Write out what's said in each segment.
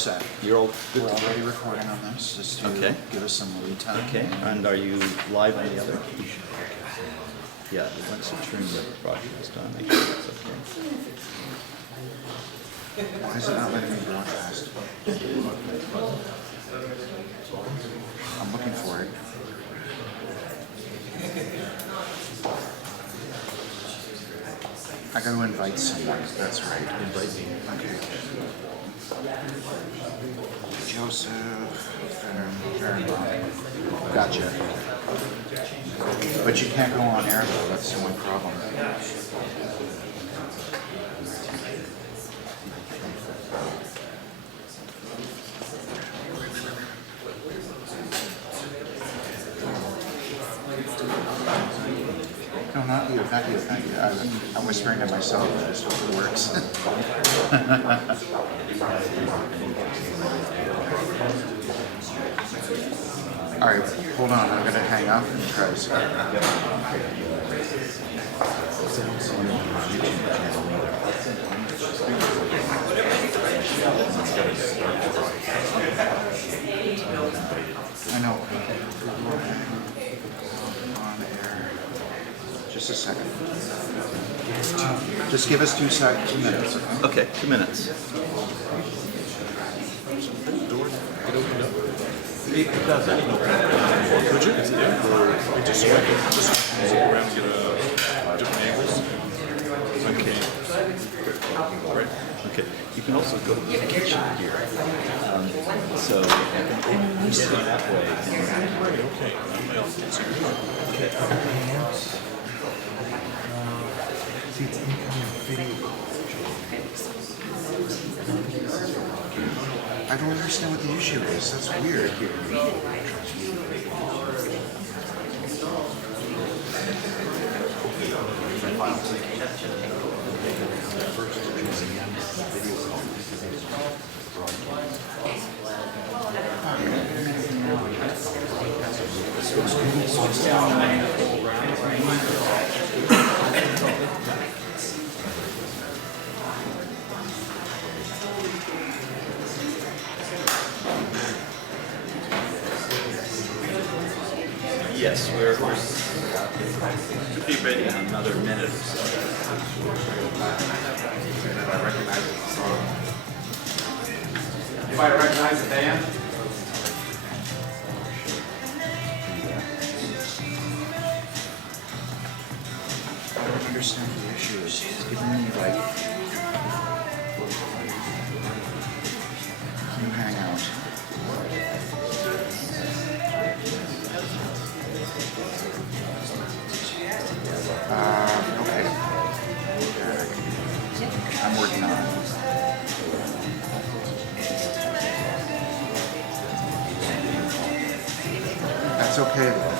set. You're all good We're to go. already recording on this, just to Okay. give us some lead time. Okay, and are you live on the other? Yeah, once you turn the broadcast on, make sure it's okay. Why is it not letting me broadcast? I'm looking for it. I got to invite someone. That's right. Invite me. Okay. Joseph. Gotcha. But you can't go on air though. That's the one problem. No, not you, not you, not you. I'm whispering to myself, I just hope it works. Alright, hold on, I'm gonna hang up and try this again. I know. On air. Just a second. Just give us 2 minutes, okay? Okay, 2 minutes. It does. Could you? Yeah. It just look around and get different angles. Okay. Right. Okay. You can also go to the kitchen here. So you can use it that way. Okay. See, it's incoming video. I don't understand what the issue is. That's weird. Yes, we're be ready in another minute or so. Anybody recognize the band? I don't understand the issue. It's giving me like new hangout. Okay. I'm working on it. That's okay though.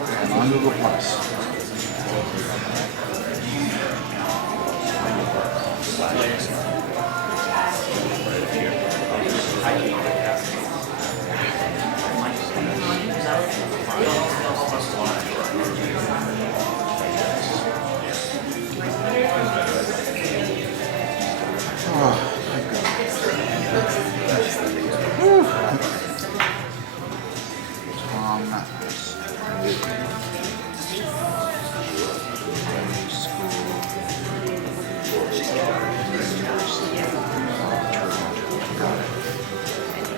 Okay, I'm on Google Plus. Oh, thank God. Whew. Tom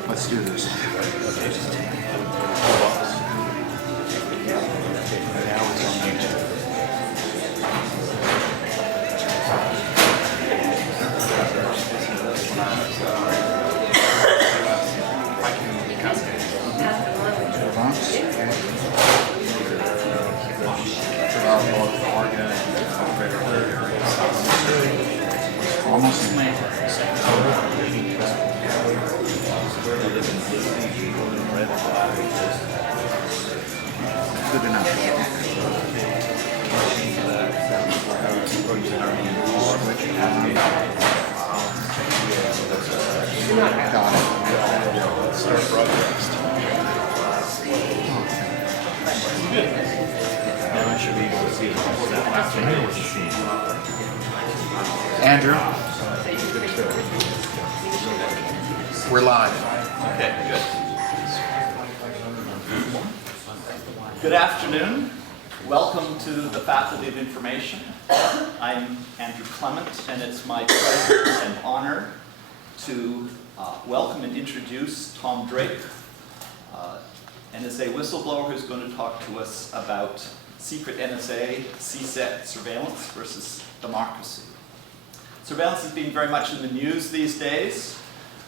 Let's do this. Now it's on YouTube. Almost. Good enough. Switch on. Got it. Start broadcast. I should be able to see it all that last one. I know what you see. Andrew, we're live. Okay, good. Good afternoon. Welcome to the Faculty of Information. I'm Andrew Clement, and it's my pleasure and honor to welcome and introduce Tom Drake, NSA whistleblower who's going to talk to us about secret NSA, CSEC surveillance versus democracy. Surveillance is being very much in the news these days.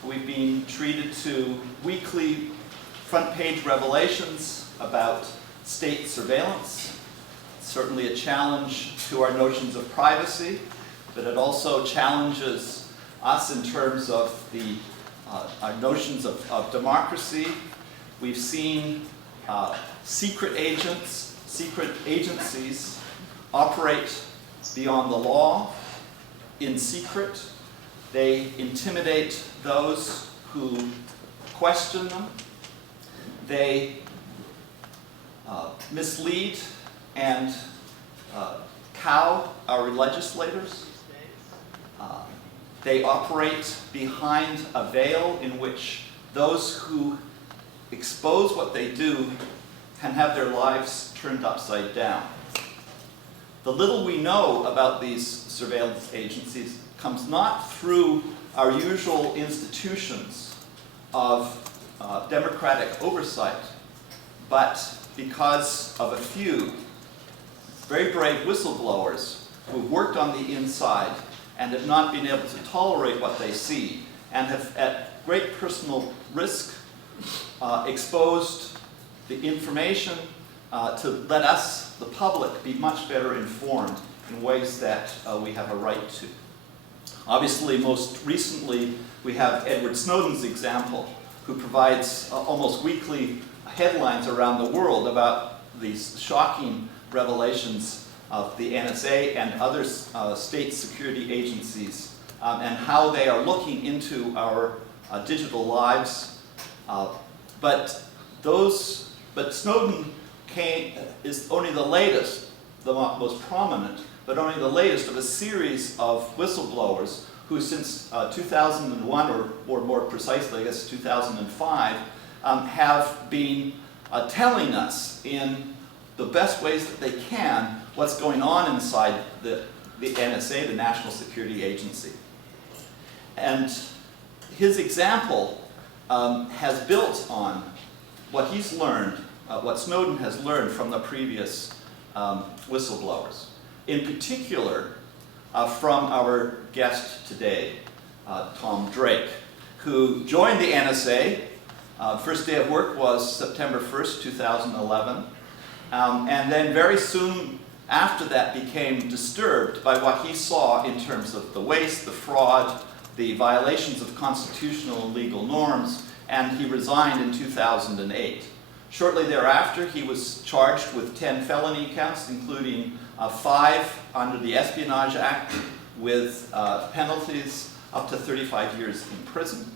We've been treated to weekly front-page revelations about state surveillance. It's certainly a challenge to our notions of privacy, but it also challenges us in terms of our notions of democracy. We've seen secret agents, secret agencies operate beyond the law, in secret. They intimidate those who question them. They mislead and cow our legislators. They operate behind a veil in which those who expose what they do can have their lives turned upside down. The little we know about these surveillance agencies comes not through our usual institutions of democratic oversight, but because of a few very brave whistleblowers who've worked on the inside and have not been able to tolerate what they see and have, at great personal risk, exposed the information to let us, the public, be much better informed in ways that we have a right to. Obviously, most recently, we have Edward Snowden's example, who provides almost weekly headlines around the world about these shocking revelations of the NSA and other state security agencies and how they are looking into our digital lives. But Snowden is only the latest, the most prominent, but only the latest of a series of whistleblowers who since 2001, or more precisely, I guess 2005, have been telling us in the best ways that they can what's going on inside the NSA, the National Security Agency. And his example has built on what he's learned, what Snowden has learned from the previous whistleblowers. In particular, from our guest today, Tom Drake, who joined the NSA. First day of work was September 1st, 2011. And then very soon after that became disturbed by what he saw in terms of the waste, the fraud, the violations of constitutional and legal norms, and he resigned in 2008. Shortly thereafter, he was charged with 10 felony counts, including 5 under the Espionage Act, with penalties up to 35 years in prison.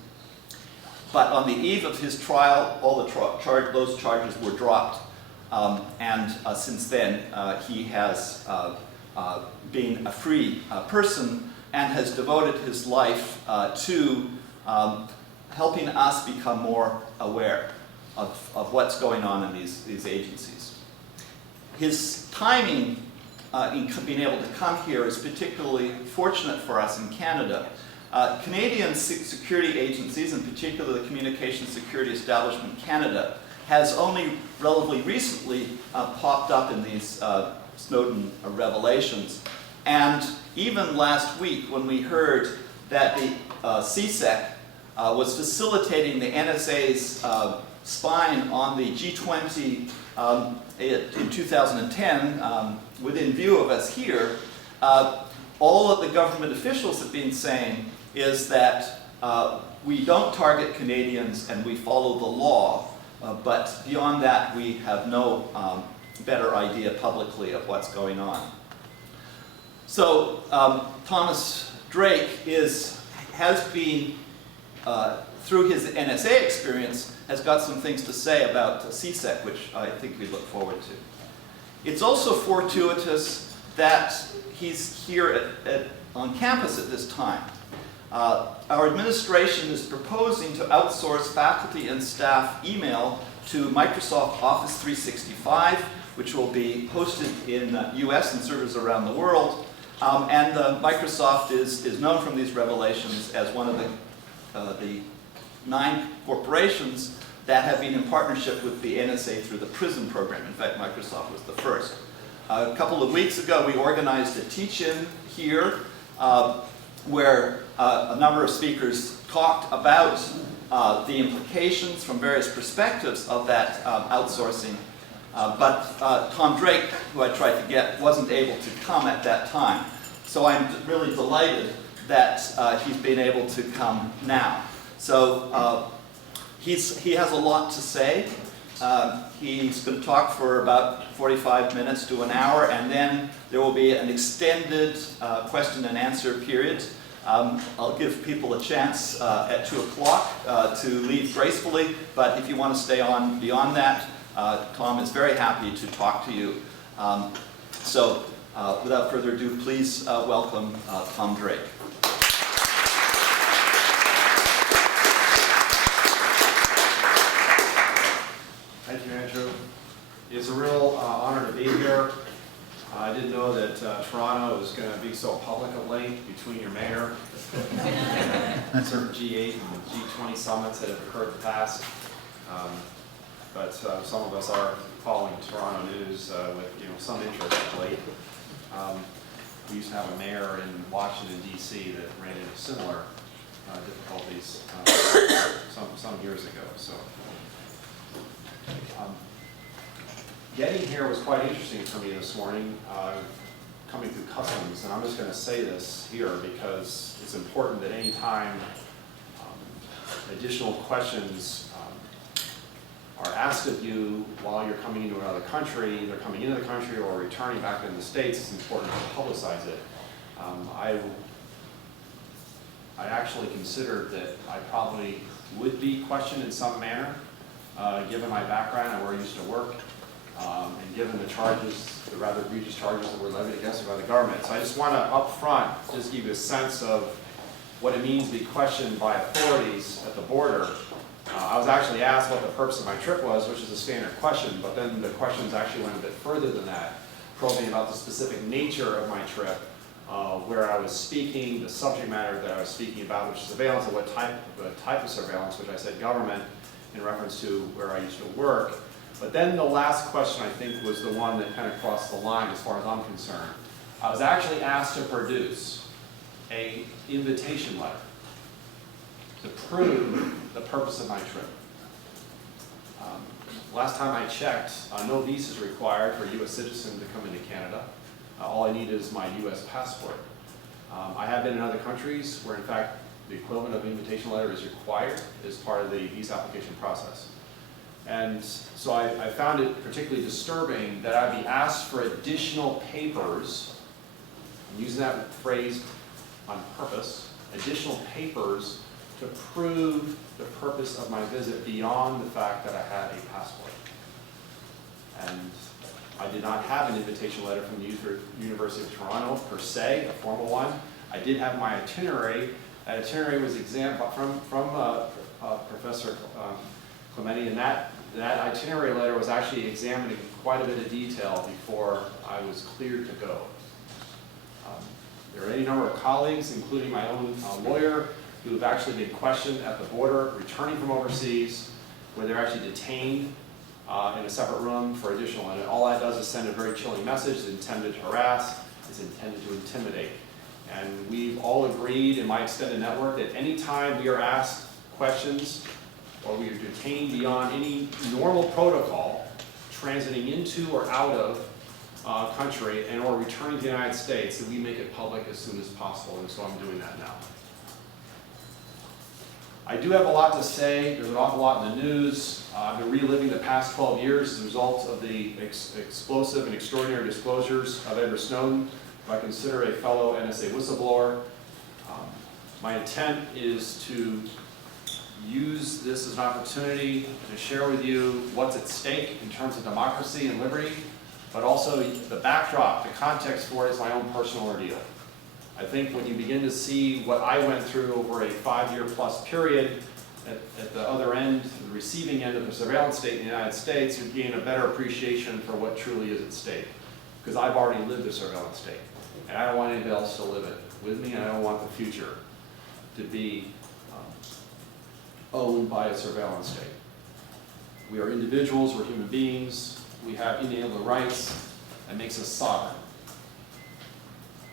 But on the eve of his trial, all those charges were dropped, and since then he has been a free person and has devoted his life to helping us become more aware of what's going on in these agencies. His timing in being able to come here is particularly fortunate for us in Canada. Canadian security agencies, in particular the Communications Security Establishment Canada, has only relatively recently popped up in these Snowden revelations. And even last week, when we heard that the CSEC was facilitating the NSA's spying on the G20 in 2010, within view of us here, all of the government officials have been saying is that we don't target Canadians and we follow the law, but beyond that we have no better idea publicly of what's going on. So Thomas Drake has been through his NSA experience, has got some things to say about CSEC, which I think we look forward to. It's also fortuitous that he's here on campus at this time. Our administration is proposing to outsource faculty and staff email to Microsoft Office 365, which will be hosted in the US and servers around the world. And Microsoft is known from these revelations as one of the 9 corporations that have been in partnership with the NSA through the PRISM program. In fact, Microsoft was the first. A couple of weeks ago, we organized a teach-in here where a number of speakers talked about the implications from various perspectives of that outsourcing. But Tom Drake, who I tried to get, wasn't able to come at that time. So I'm really delighted that he's been able to come now. So he has a lot to say. He's going to talk for about 45 minutes to an hour, and then there will be an extended question and answer period. I'll give people a chance at 2 o'clock to leave gracefully, but if you want to stay on beyond that, Tom is very happy to talk to you. So without further ado, please welcome Tom Drake. Thank you, Andrew. It's a real honor to be here. I didn't know that Toronto was going to be so public of late between your mayor and certain G8 and G20 summits that have occurred in the past. But some of us are following Toronto news with some interest of late. We used to have a mayor in Washington, D.C. that ran into similar difficulties some years ago. So. Getting here was quite interesting for me this morning, coming through customs, and I'm just going to say this here because it's important that any time additional questions are asked of you while you're coming into another country, either coming into the country or returning back into the States, it's important to publicize it. I actually considered that I probably would be questioned in some manner, given my background and where I used to work, and given the charges, the rather egregious charges that were levied against me by the government. So I just want to, up front, just give you a sense of what it means to be questioned by authorities at the border. I was actually asked what the purpose of my trip was, which is a standard question, but then the questions actually went a bit further than that, probing about the specific nature of my trip, where I was speaking, the subject matter that I was speaking about, which is surveillance, and what type of surveillance, which I said government, in reference to where I used to work. But then the last question, I think, was the one that kind of crossed the line as far as I'm concerned. I was actually asked to produce an invitation letter to prove the purpose of my trip. Last time I checked, no visa is required for a U.S. citizen to come into Canada. All I need is my U.S. passport. I have been in other countries where, in fact, the equivalent of an invitation letter is required as part of the visa application process. And so I found it particularly disturbing that I'd be asked for additional papers, I'm using that phrase on purpose, additional papers to prove the purpose of my visit beyond the fact that I had a passport. And I did not have an invitation letter from the University of Toronto per se, a formal one. I did have my itinerary. That itinerary was examined from Professor Clementi, and that itinerary letter was actually examined in quite a bit of detail before I was cleared to go. There are any number of colleagues, including my own lawyer, who have actually been questioned at the border, returning from overseas, where they're actually detained in a separate room for additional, and all that does is send a very chilling message. It's intended to harass, it's intended to intimidate. And we've all agreed in my extended network that any time we are asked questions or we are detained beyond any normal protocol, transiting into or out of country and or returning to the United States, that we make it public as soon as possible, and so I'm doing that now. I do have a lot to say. There's an awful lot in the news. I've been reliving the past 12 years as a result of the explosive and extraordinary disclosures of Edward Snowden, who I consider a fellow NSA whistleblower. My intent is to use this as an opportunity to share with you what's at stake in terms of democracy and liberty, but also the backdrop, the context for it is my own personal ordeal. I think when you begin to see what I went through over a 5-year plus period, at the other end, the receiving end of the surveillance state in the United States, you gain a better appreciation for what truly is at stake. Because I've already lived the surveillance state, and I don't want anybody else to live it with me, and I don't want the future to be owned by a surveillance state. We are individuals, we're human beings, we have inalienable rights, that makes us sovereign.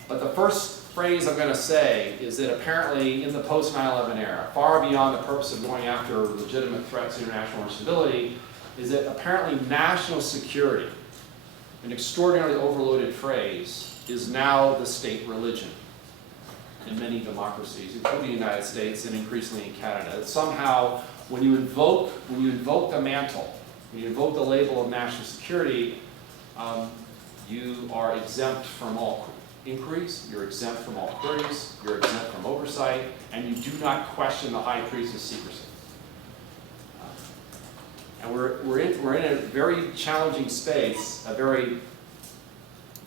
But the first phrase I'm going to say is that apparently in the post 9/11 era, far beyond the purpose of going after legitimate threats to international stability, is that apparently national security, an extraordinarily overloaded phrase, is now the state religion in many democracies, including the United States and increasingly in Canada. That somehow, when you invoke the mantle, when you invoke the label of national security, you are exempt from all inquiries, you're exempt from all queries, you're exempt from oversight, and you do not question the high priest's secrecy. And we're in a very challenging space, a very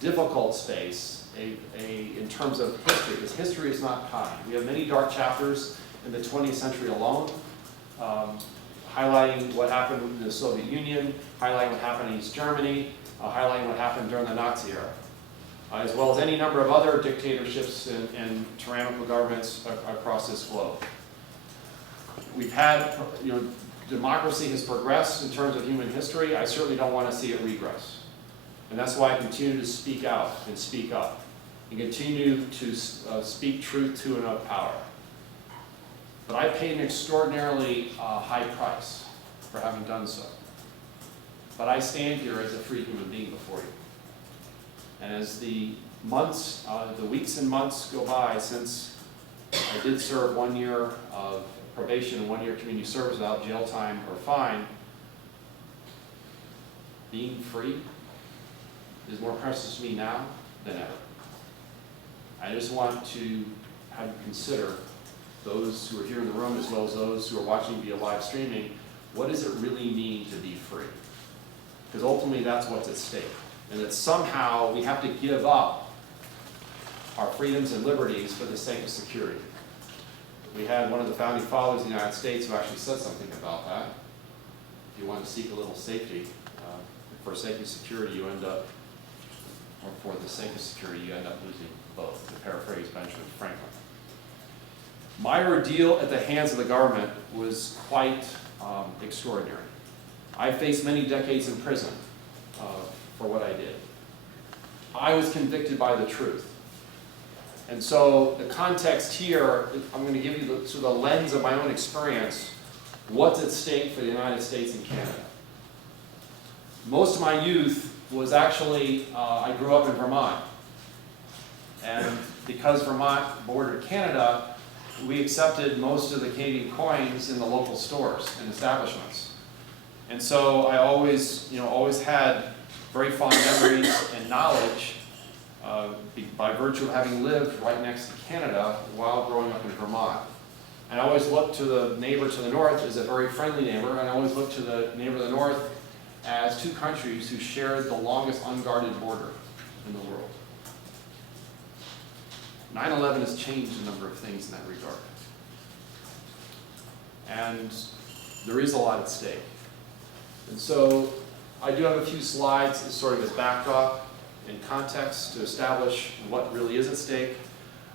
difficult space, in terms of history, because history is not kind. We have many dark chapters in the 20th century alone, highlighting what happened in the Soviet Union, highlighting what happened in East Germany, highlighting what happened during the Nazi era, as well as any number of other dictatorships and tyrannical governments across this globe. We've had, democracy has progressed in terms of human history. I certainly don't want to see it regress. And that's why I continue to speak out and speak up and continue to speak truth to and of power. But I paid an extraordinarily high price for having done so. But I stand here as a free human being before you. And as the weeks and months go by since I did serve 1 year of probation and 1 year community service without jail time or fine, being free is more precious to me now than ever. I just want to have you consider, those who are here in the room as well as those who are watching via live streaming, what does it really mean to be free? Because ultimately that's what's at stake. And that somehow we have to give up our freedoms and liberties for the sake of security. We had one of the founding fathers of the United States who actually said something about that. If you want to seek a little safety, for the sake of security you end up, or for the sake of security you end up losing both, to paraphrase Benjamin Franklin. My ordeal at the hands of the government was quite extraordinary. I faced many decades in prison for what I did. I was convicted by the truth. And so the context here, I'm going to give you through the lens of my own experience, what's at stake for the United States and Canada. Most of my youth was actually, I grew up in Vermont. And because Vermont bordered Canada, we accepted most of the Canadian coins in the local stores and establishments. And so I always had very fond memories and knowledge by virtue of having lived right next to Canada while growing up in Vermont. And I always looked to the neighbor to the north as a very friendly neighbor, and I always looked to the neighbor to the north as two countries who shared the longest unguarded border in the world. 9/11 has changed a number of things in that regard. And there is a lot at stake. And so I do have a few slides as sort of as backdrop and context to establish what really is at stake.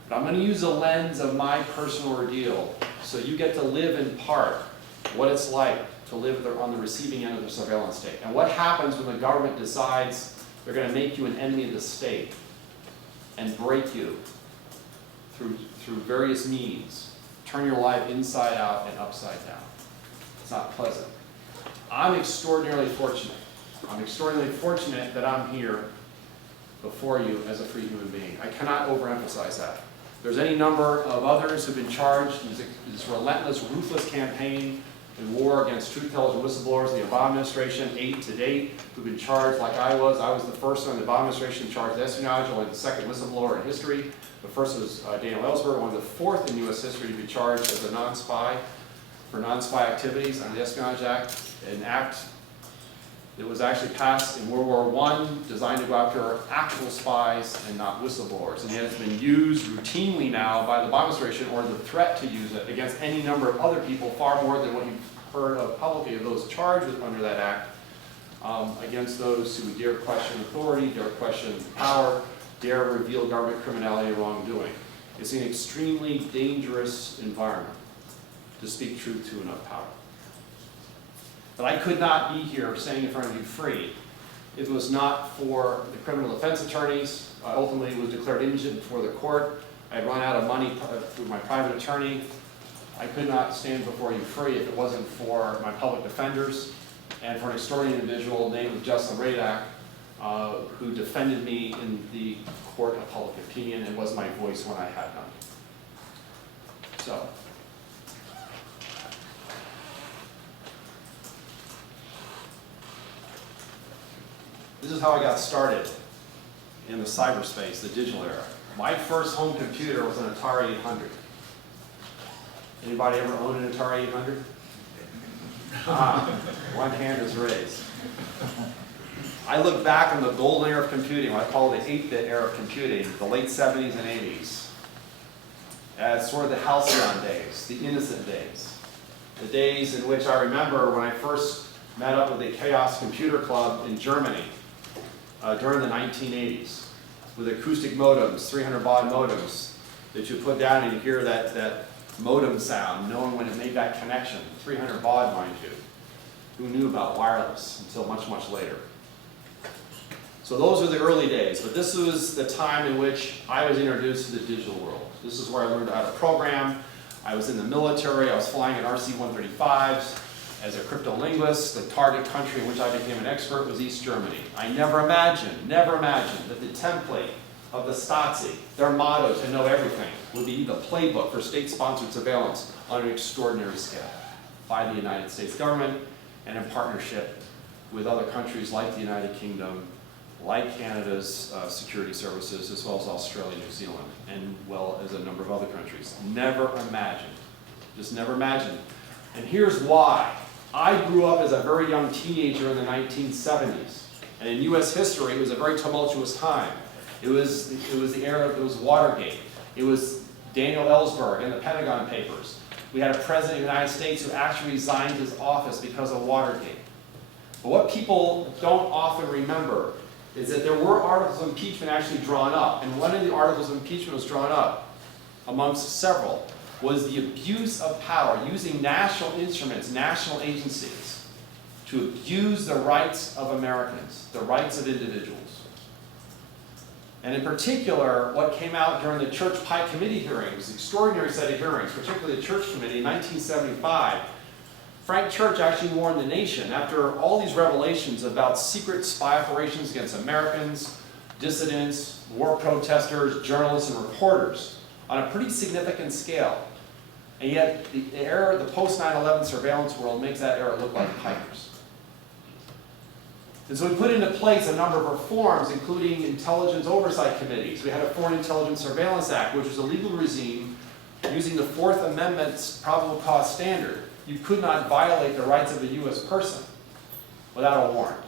But I'm going to use a lens of my personal ordeal so you get to live in part what it's like to live on the receiving end of the surveillance state. And what happens when the government decides they're going to make you an enemy of the state and break you through various means, turn your life inside out and upside down. It's not pleasant. I'm extraordinarily fortunate. I'm extraordinarily fortunate that I'm here before you as a free human being. I cannot overemphasize that. There's any number of others who've been charged in this relentless, ruthless campaign in war against truth tellers and whistleblowers, the Obama administration, 8 to date, who've been charged like I was. I was the first one in the Obama administration charged with espionage, only the second whistleblower in history. The first was Daniel Ellsberg, one of the fourth in U.S. history to be charged as a non-spy for non-spy activities under the Espionage Act, an act that was actually passed in World War I, designed to go after actual spies and not whistleblowers. And yet it's been used routinely now by the Biden administration, or the threat to use it, against any number of other people, far more than what you've heard of publicly of those charged with under that act, against those who dare question authority, dare question power, dare reveal government criminality and wrongdoing. It's an extremely dangerous environment to speak truth to enough power. But I could not be here standing in front of you free if it was not for the criminal defense attorneys. I ultimately was declared indigent before the court. I had run out of money through my private attorney. I could not stand before you free if it wasn't for my public defenders and for an extraordinary individual named Justin Radak, who defended me in the court of public opinion and was my voice when I had none. So, this is how I got started in the cyberspace, the digital era. My first home computer was an Atari 800. Anybody ever own an Atari 800? One hand is raised. I look back on the golden era of computing, what I call the 8-bit era of computing, the late 70s and 80s, as sort of the halcyon days, the innocent days. The days in which I remember when I first met up with the Chaos Computer Club in Germany during the 1980s, with acoustic modems, 300 baud modems, that you put down and you hear that modem sound, knowing when it made that connection, 300 baud, mind you. Who knew about wireless until much, much later? So those were the early days, but this was the time in which I was introduced to the digital world. This is where I learned how to program. I was in the military. I was flying in RC-135s. As a cryptolinguist, the target country in which I became an expert was East Germany. I never imagined that the template of the Stasi, their motto to know everything, would be the playbook for state-sponsored surveillance on an extraordinary scale by the United States government and in partnership with other countries like the United Kingdom, like Canada's security services, as well as Australia, New Zealand, and well as a number of other countries. Never imagined. Just never imagined. And here's why. I grew up as a very young teenager in the 1970s. And in US history, it was a very tumultuous time. It was the era, it was Watergate. It was Daniel Ellsberg and the Pentagon Papers. We had a president of the United States who actually resigned his office because of Watergate. But what people don't often remember is that there were articles of impeachment actually drawn up. And one of the articles of impeachment was drawn up, amongst several, was the abuse of power, using national instruments, national agencies, to abuse the rights of Americans, the rights of individuals. And in particular, what came out during the Church Pike Committee hearings, extraordinary set of hearings, particularly the Church Committee in 1975, Frank Church actually warned the nation, after all these revelations about secret spy operations against Americans, dissidents, war protesters, journalists, and reporters, on a pretty significant scale. And yet, the era, the post-9/11 surveillance world makes that era look like pikers. And so we put into place a number of reforms, including intelligence oversight committees. We had a Foreign Intelligence Surveillance Act, which was a legal regime using the Fourth Amendment's probable cause standard. You could not violate the rights of a U.S. person without a warrant.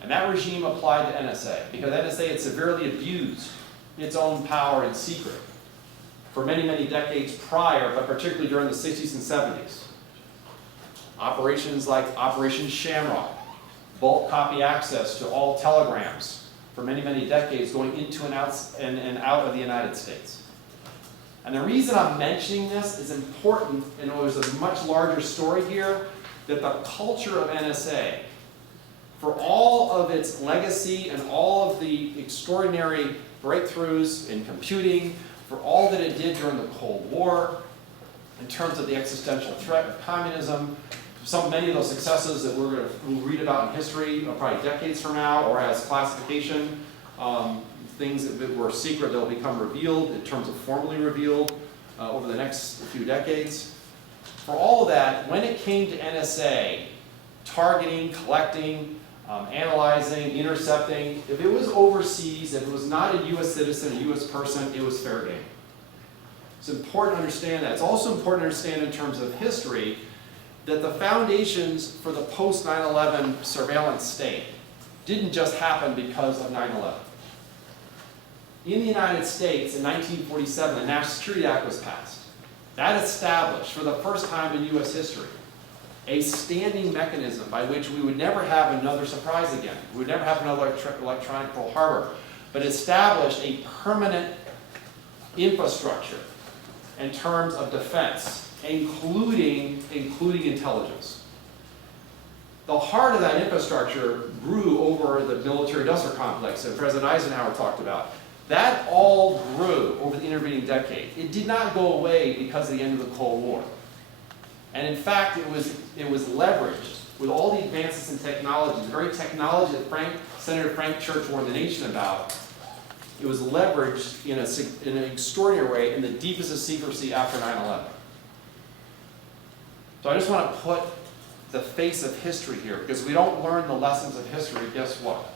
And that regime applied to NSA, because NSA had severely abused its own power in secret for many, many decades prior, but particularly during the 60s and 70s. Operations like Operation Shamrock, bulk copy access to all telegrams for many, many decades, going into and out of the United States. And the reason I'm mentioning this is important, and there's a much larger story here, that the culture of NSA, for all of its legacy and all of the extraordinary breakthroughs in computing, for all that it did during the Cold War, in terms of the existential threat of communism, many of those successes that we'll read about in history, probably decades from now, or as classification, things that were secret that will become revealed in terms of formally revealed over the next few decades. For all of that, when it came to NSA, targeting, collecting, analyzing, intercepting, if it was overseas, if it was not a U.S. citizen, a U.S. person, it was fair game. It's important to understand that. It's also important to understand in terms of history that the foundations for the post 9/11 surveillance state didn't just happen because of 9/11. In the United States, in 1947, the National Security Act was passed. That established, for the first time in U.S. history, a standing mechanism by which we would never have another surprise again. We would never have another electronic Pearl Harbor, but established a permanent infrastructure in terms of defense, including intelligence. The heart of that infrastructure grew over the military-industrial complex that President Eisenhower talked about. That all grew over the intervening decade. It did not go away because of the end of the Cold War. And in fact, it was leveraged with all the advances in technology, the very technology that Senator Frank Church warned the nation about. It was leveraged in an extraordinary way in the deepest of secrecy after 9/11. So I just want to put the face of history here, because if we don't learn the lessons of history, guess what?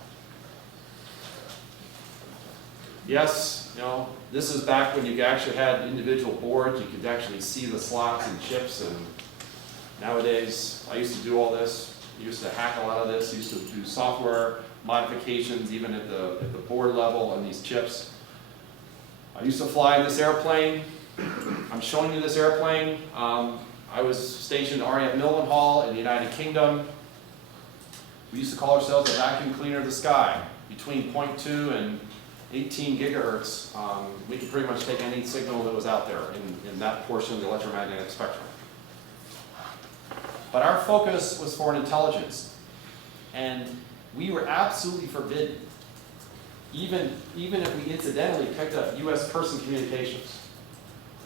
Yes, this is back when you actually had individual boards. You could actually see the slots and chips, and nowadays, I used to do all this. I used to hack a lot of this. I used to do software modifications even at the board level on these chips. I used to fly in this airplane. I'm showing you this airplane. I was stationed at RAF Millenhall in the United Kingdom. We used to call ourselves a vacuum cleaner of the sky. Between 0.2 and 18 gigahertz, we could pretty much take any signal that was out there in that portion of the electromagnetic spectrum. But our focus was foreign intelligence, and we were absolutely forbidden, even if we incidentally picked up U.S. person communications.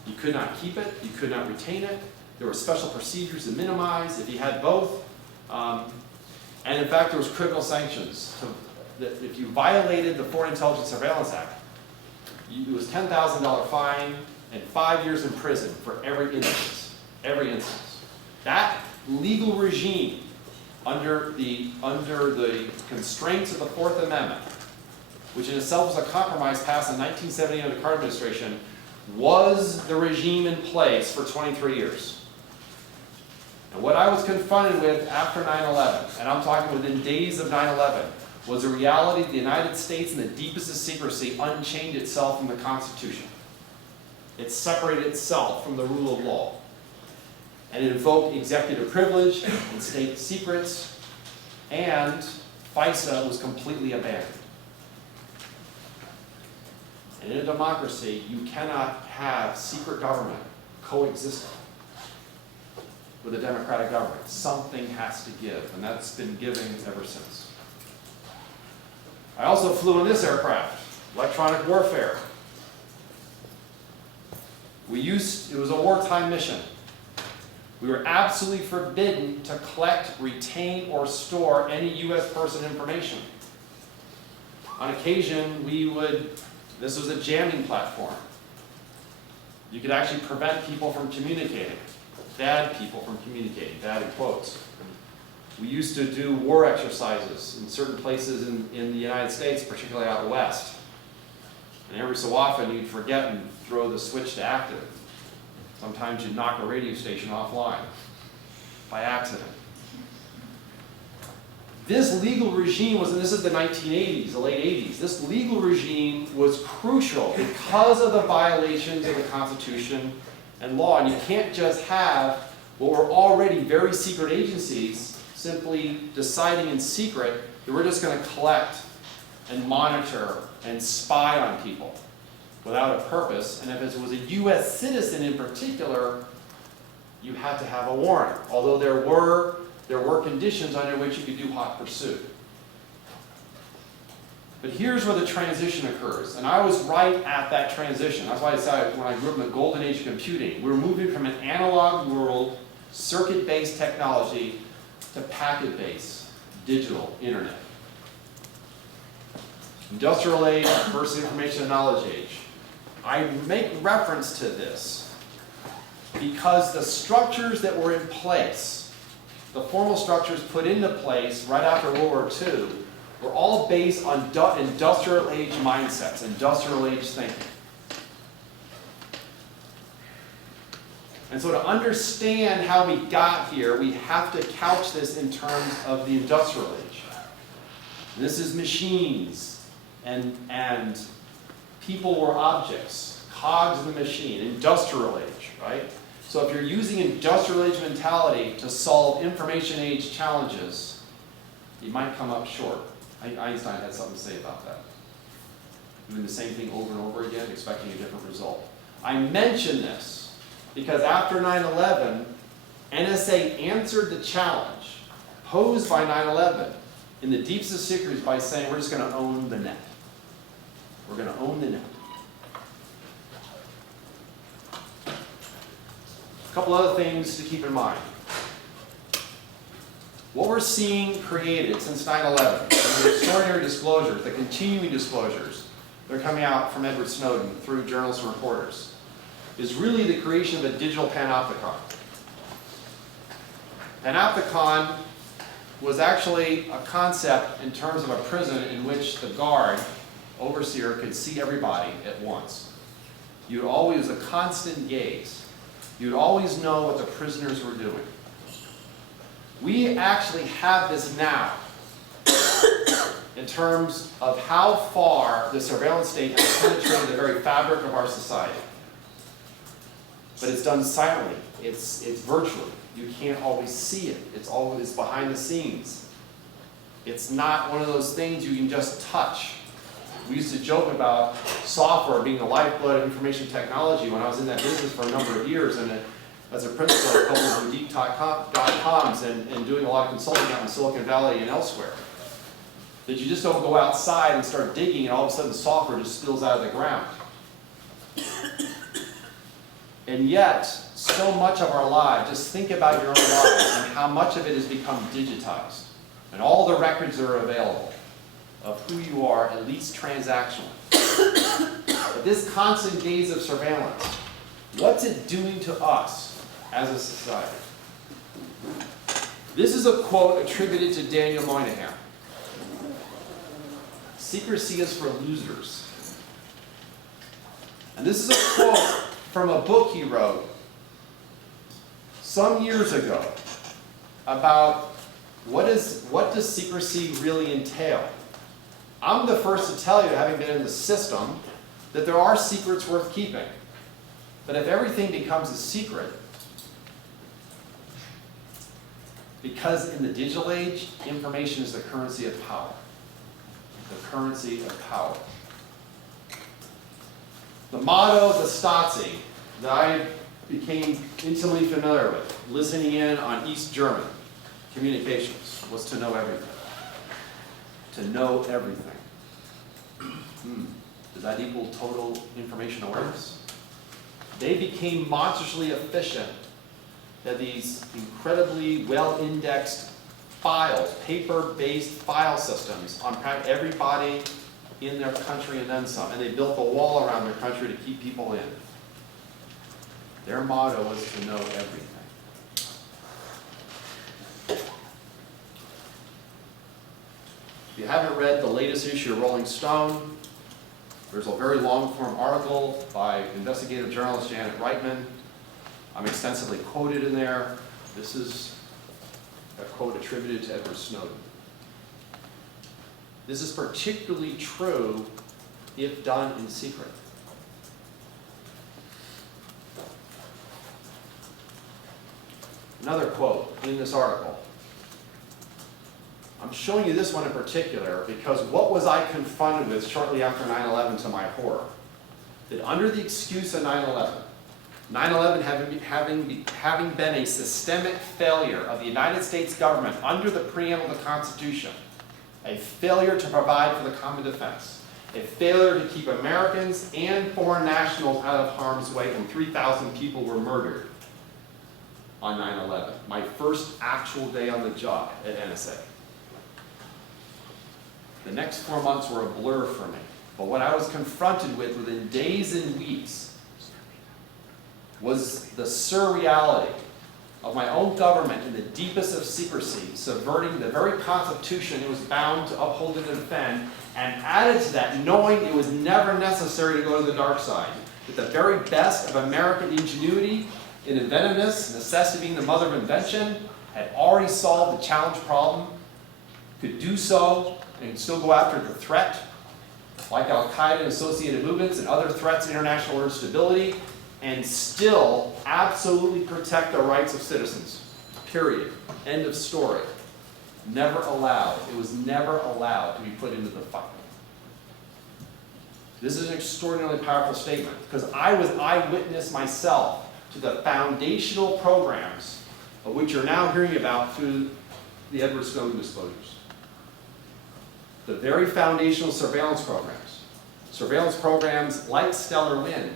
You could not keep it, you could not retain it. There were special procedures to minimize if you had both. And in fact, there was critical sanctions. That if you violated the Foreign Intelligence Surveillance Act, it was $10,000 fine and 5 years in prison for every instance. Every instance. That legal regime, under the constraints of the Fourth Amendment, which in itself was a compromise passed in 1978 under the Carter administration, was the regime in place for 23 years. And what I was confronted with after 9/11, and I'm talking within days of 9/11, was the reality that the United States, in the deepest of secrecy, unchained itself from the Constitution. It separated itself from the rule of law. And it invoked executive privilege and state secrets, and FISA was completely abandoned. And in a democracy, you cannot have secret government coexisting with a democratic government. Something has to give, and that's been giving ever since. I also flew in this aircraft, electronic warfare. It was a wartime mission. We were absolutely forbidden to collect, retain, or store any U.S. person information. On occasion, this was a jamming platform. You could actually prevent people from communicating, bad people from communicating, bad in quotes. We used to do war exercises in certain places in the United States, particularly out west. And every so often, you'd forget and throw the switch to active. Sometimes you'd knock a radio station offline by accident. This legal regime was, and this is the 1980s, the late 80s, this legal regime was crucial because of the violations of the Constitution and law. And you can't just have what were already very secret agencies simply deciding in secret that we're just going to collect and monitor and spy on people without a purpose. And if it was a U.S. citizen in particular, you had to have a warrant, although there were conditions under which you could do hot pursuit. But here's where the transition occurs, and I was right at that transition. That's why I decided when I grew up in the golden age of computing, we were moving from an analog world, circuit-based technology, to packet-based, digital, internet. Industrial age versus information and knowledge age. I make reference to this because the structures that were in place, the formal structures put into place right after World War II, were all based on industrial age mindsets, industrial age thinking. And so to understand how we got here, we have to couch this in terms of the industrial age. This is machines, and people were objects, cogs in the machine, industrial age, right? So if you're using industrial age mentality to solve information age challenges, you might come up short. Einstein had something to say about that. Doing the same thing over and over again, expecting a different result. I mention this because after 9/11, NSA answered the challenge posed by 9/11 in the deepest of secrets by saying, we're just going to own the net. We're going to own the net. A couple other things to keep in mind. What we're seeing created since 9/11, the extraordinary disclosures, the continuing disclosures that are coming out from Edward Snowden through journalists and reporters, is really the creation of a digital panopticon. Panopticon was actually a concept in terms of a prison in which the guard, overseer, could see everybody at once. You'd always, a constant gaze. You'd always know what the prisoners were doing. We actually have this now in terms of how far the surveillance state has penetrated the very fabric of our society. But it's done silently. It's virtually. You can't always see it. It's always behind the scenes. It's not one of those things you can just touch. We used to joke about software being the lifeblood of information technology when I was in that business for a number of years, and as a principal of a couple of boutique.coms and doing a lot of consulting out in Silicon Valley and elsewhere. That you just don't go outside and start digging and all of a sudden software just spills out of the ground. And yet, so much of our lives, just think about your own lives and how much of it has become digitized. And all the records that are available of who you are, at least transactionally. But this constant gaze of surveillance, what's it doing to us as a society? This is a quote attributed to Daniel Moynihan. Secrecy is for losers. And this is a quote from a book he wrote some years ago about what does secrecy really entail. I'm the first to tell you, having been in the system, that there are secrets worth keeping. But if everything becomes a secret, because in the digital age, information is the currency of power. The currency of power. The motto, the Stasi, that I became intimately familiar with, listening in on East German communications, was to know everything. To know everything. Does that equal total information awareness? They became monstrously efficient at these incredibly well-indexed files, paper-based file systems on everybody in their country and then some. And they built a wall around their country to keep people in. Their motto was to know everything. If you haven't read the latest issue of Rolling Stone, there's a very long-form article by investigative journalist Janet Reitman. I'm extensively quoted in there. This is a quote attributed to Edward Snowden. This is particularly true if done in secret. Another quote in this article. I'm showing you this one in particular because what was I confronted with shortly after 9/11 to my horror? That under the excuse of 9/11, 9/11 having been a systemic failure of the United States government under the preamble of the Constitution, a failure to provide for the common defense, a failure to keep Americans and foreign nationals out of harm's way, and 3,000 people were murdered on 9/11, my first actual day on the job at NSA. The next 4 months were a blur for me, but what I was confronted with within days and weeks was the surreality of my own government in the deepest of secrecy, subverting the very Constitution it was bound to uphold and defend, and added to that, knowing it was never necessary to go to the dark side, that the very best of American ingenuity in inventiveness, necessity being the mother of invention, had already solved the challenge problem, could do so and still go after the threat, like Al-Qaeda and associated movements and other threats to international order stability, and still absolutely protect the rights of citizens. Period. End of story. Never allowed. It was never allowed to be put into the fight. This is an extraordinarily powerful statement because I was eyewitness myself to the foundational programs of which you're now hearing about through the Edward Snowden disclosures. The very foundational surveillance programs. Surveillance programs like Stellar Wind,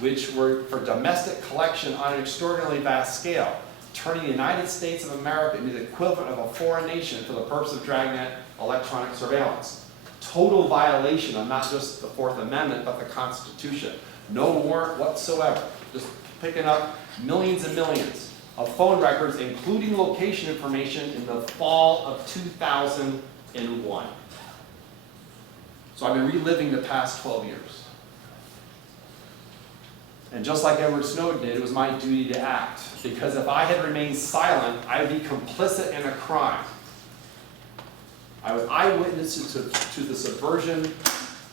which were for domestic collection on an extraordinarily vast scale, turning the United States of America into the equivalent of a foreign nation for the purpose of dragnet electronic surveillance. Total violation of not just the Fourth Amendment, but the Constitution. No warrant whatsoever. Just picking up millions and millions of phone records, including location information in the fall of 2001. So I've been reliving the past 12 years. And just like Edward Snowden did, it was my duty to act. Because if I had remained silent, I would be complicit in a crime. I was eyewitness to the subversion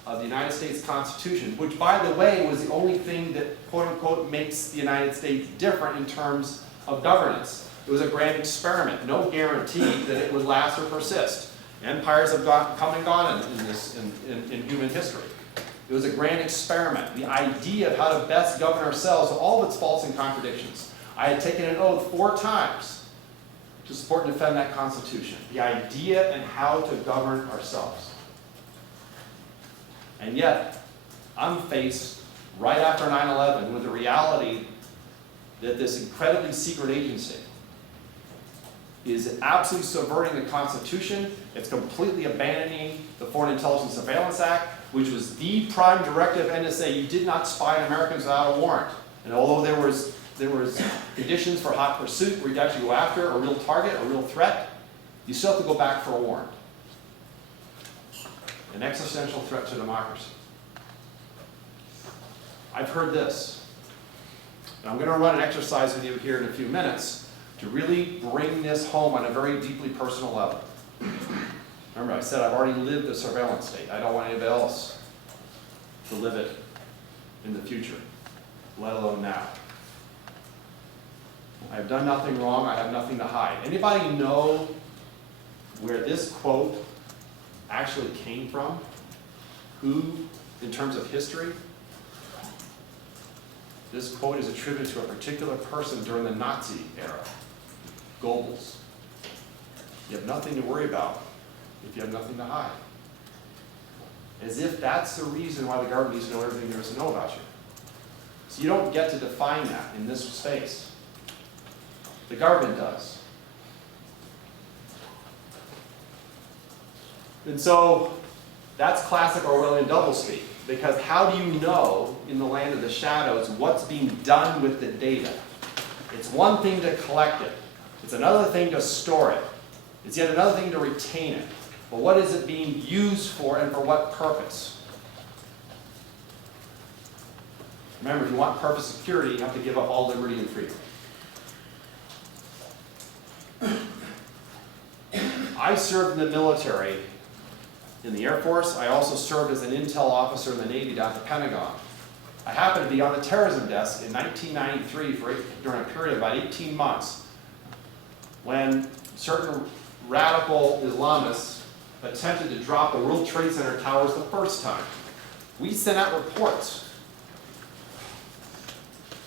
of the United States Constitution, which, by the way, was the only thing that, quote unquote, makes the United States different in terms of governance. It was a grand experiment, no guarantee that it would last or persist. Empires have come and gone in human history. It was a grand experiment, the idea of how to best govern ourselves with all of its faults and contradictions. I had taken an oath 4 times to support and defend that Constitution, the idea and how to govern ourselves. And yet, I'm faced right after 9/11 with the reality that this incredibly secret agency is absolutely subverting the Constitution. It's completely abandoning the Foreign Intelligence Surveillance Act, which was the prime directive of NSA. You did not spy on Americans without a warrant. And although there was conditions for hot pursuit where you'd actually go after a real target, a real threat, you still have to go back for a warrant. An existential threat to democracy. I've heard this. And I'm going to run an exercise with you here in a few minutes to really bring this home on a very deeply personal level. Remember, I said I've already lived the surveillance state. I don't want anybody else to live it in the future, let alone now. I have done nothing wrong. I have nothing to hide. Anybody know where this quote actually came from? Who, in terms of history? This quote is attributed to a particular person during the Nazi era, Goebbels. You have nothing to worry about if you have nothing to hide. As if that's the reason why the government needs to know everything there is to know about you. So you don't get to define that in this space. The government does. And so that's classic Orwellian doublespeak, because how do you know in the land of the shadows what's being done with the data? It's one thing to collect it. It's another thing to store it. It's yet another thing to retain it. But what is it being used for and for what purpose? Remember, if you want perfect security, you have to give up all liberty and freedom. I served in the military, in the Air Force. I also served as an intel officer in the Navy down at the Pentagon. I happened to be on the terrorism desk in 1993 during a period of about 18 months when certain radical Islamists attempted to drop the World Trade Center towers the first time. We sent out reports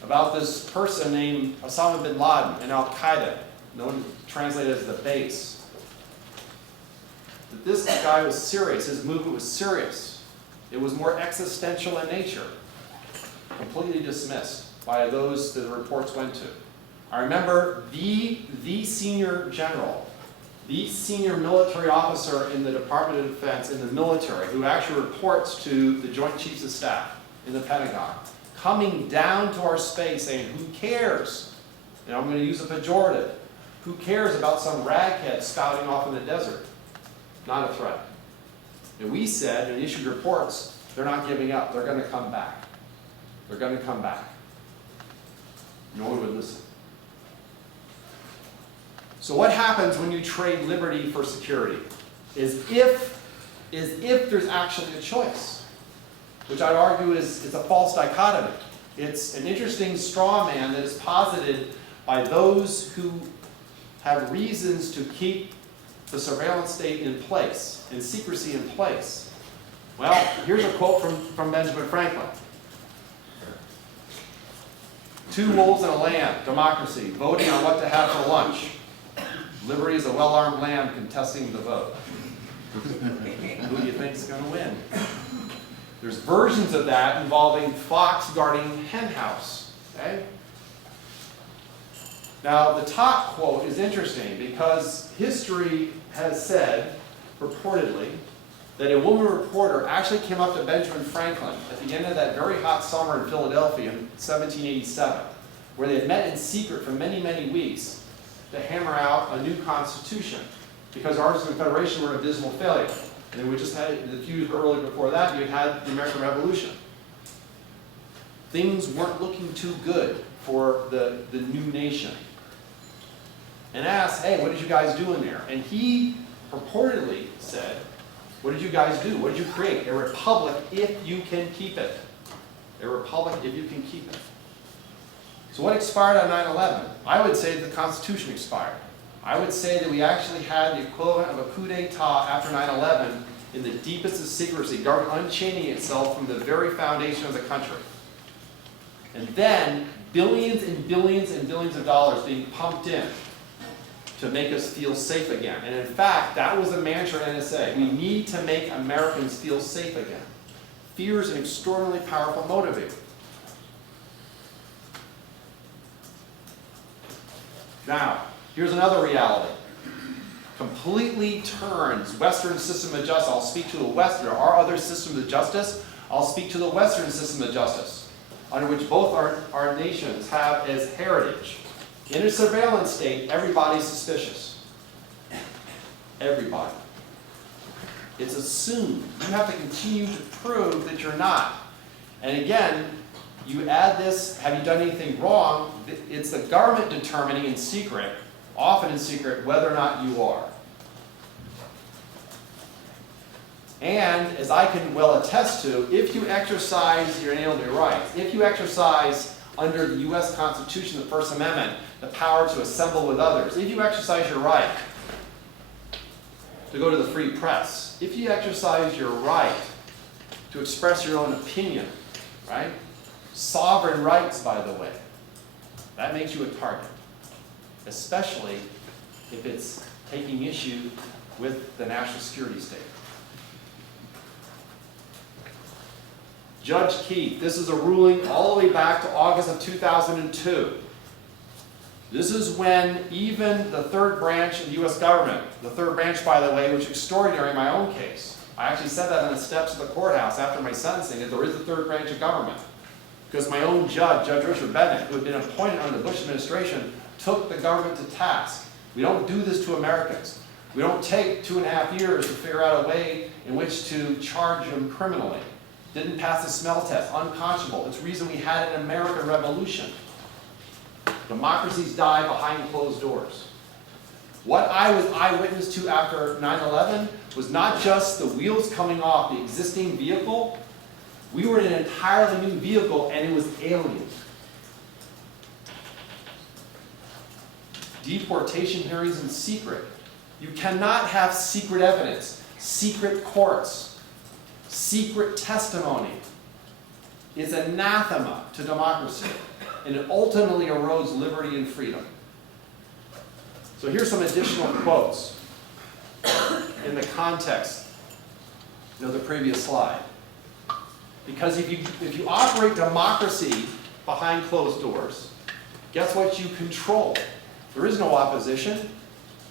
about this person named Osama bin Laden and Al-Qaeda, known translated as the base. That this guy was serious, his movement was serious. It was more existential in nature. Completely dismissed by those that the reports went to. I remember the senior general, the senior military officer in the Department of Defense in the military, who actually reports to the Joint Chiefs of Staff in the Pentagon, coming down to our space saying, who cares? And I'm going to use a pejorative. Who cares about some raghead spouting off in the desert? Not a threat. And we said, and issued reports, they're not giving up. They're going to come back. They're going to come back. No one would listen. So what happens when you trade liberty for security? Is if there's actually a choice, which I'd argue is a false dichotomy. It's an interesting straw man that is posited by those who have reasons to keep the surveillance state in place and secrecy in place. Well, here's a quote from Benjamin Franklin. Two wolves in a lamb, democracy, voting on what to have for lunch. Liberty is a well-armed lamb contesting the vote. Who do you think is going to win? There's versions of that involving fox guarding hen house. Okay? Now, the top quote is interesting because history has said, purportedly, that a woman reporter actually came up to Benjamin Franklin at the end of that very hot summer in Philadelphia in 1787, where they had met in secret for many, many weeks to hammer out a new constitution, because ours and the Confederation were a dismal failure. And then we just had, a few years earlier before that, you had the American Revolution. Things weren't looking too good for the new nation. And asked, hey, what did you guys do in there? And he purportedly said, what did you guys do? What did you create? A republic if you can keep it. A republic if you can keep it. So what expired on 9/11? I would say the Constitution expired. I would say that we actually had the equivalent of a coup d'etat after 9/11 in the deepest of secrecy, government unchaining itself from the very foundation of the country. And then billions and billions and billions of dollars being pumped in to make us feel safe again. And in fact, that was the mantra of NSA. We need to make Americans feel safe again. Fear is an extraordinarily powerful motivator. Now, here's another reality. Completely turns Western system of justice. I'll speak to the West. There are other systems of justice. I'll speak to the Western system of justice, under which both our nations have as heritage. In a surveillance state, everybody's suspicious. Everybody. It's assumed. You have to continue to prove that you're not. And again, you add this, have you done anything wrong? It's the government determining in secret, often in secret, whether or not you are. And, as I can well attest to, if you exercise your inalienable rights, if you exercise under the U.S. Constitution, the First Amendment, the power to assemble with others, if you exercise your right to go to the free press, if you exercise your right to express your own opinion, right? Sovereign rights, by the way, that makes you a target, especially if it's taking issue with the national security state. Judge Keith, this is a ruling all the way back to August of 2002. This is when even the third branch of the U.S. government, the third branch, by the way, which is extraordinary in my own case. I actually said that on the steps of the courthouse after my sentencing, that there is a third branch of government. Because my own judge, Judge Richard Bennett, who had been appointed under the Bush administration, took the government to task. We don't do this to Americans. We don't take 2.5 years to figure out a way in which to charge them criminally. Didn't pass the smell test, unconscionable. It's the reason we had an American Revolution. Democracies die behind closed doors. What I was eyewitness to after 9/11 was not just the wheels coming off the existing vehicle. We were in an entirely new vehicle, and it was alien. Deportation hearings in secret. You cannot have secret evidence, secret courts, secret testimony. It's anathema to democracy, and it ultimately erodes liberty and freedom. So here's some additional quotes in the context of the previous slide. Because if you operate democracy behind closed doors, guess what you control? There is no opposition.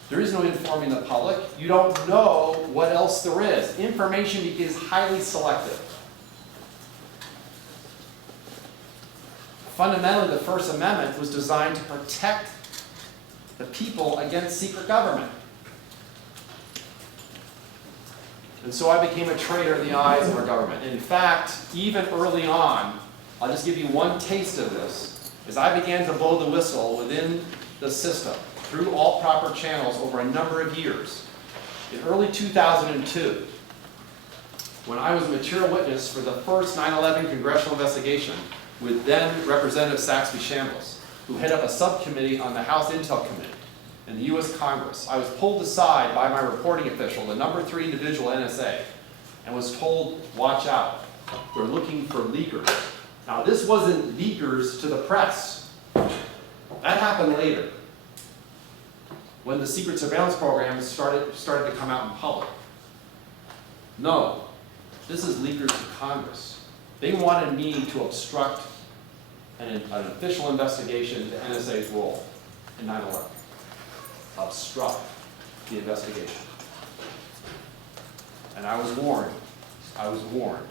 There is no informing the public. You don't know what else there is. Information is highly selective. Fundamentally, the First Amendment was designed to protect the people against secret government. And so I became a traitor in the eyes of our government. And in fact, even early on, I'll just give you one taste of this. as I began to blow the whistle within the system, through all proper channels over a number of years, in early 2002, when I was a material witness for the first 9/11 congressional investigation with then Representative Saxby Chambliss, who headed up a subcommittee on the House Intel Committee in the US Congress, I was pulled aside by my reporting official, the number 3 individual NSA, and was told, watch out, they're looking for leakers. Now this wasn't leakers to the press. That happened later, when the secret surveillance program started to come out in public. No, this is leakers to Congress. They wanted me to obstruct an official investigation into NSA's role in 9/11. Obstruct the investigation. And I was warned. I was warned.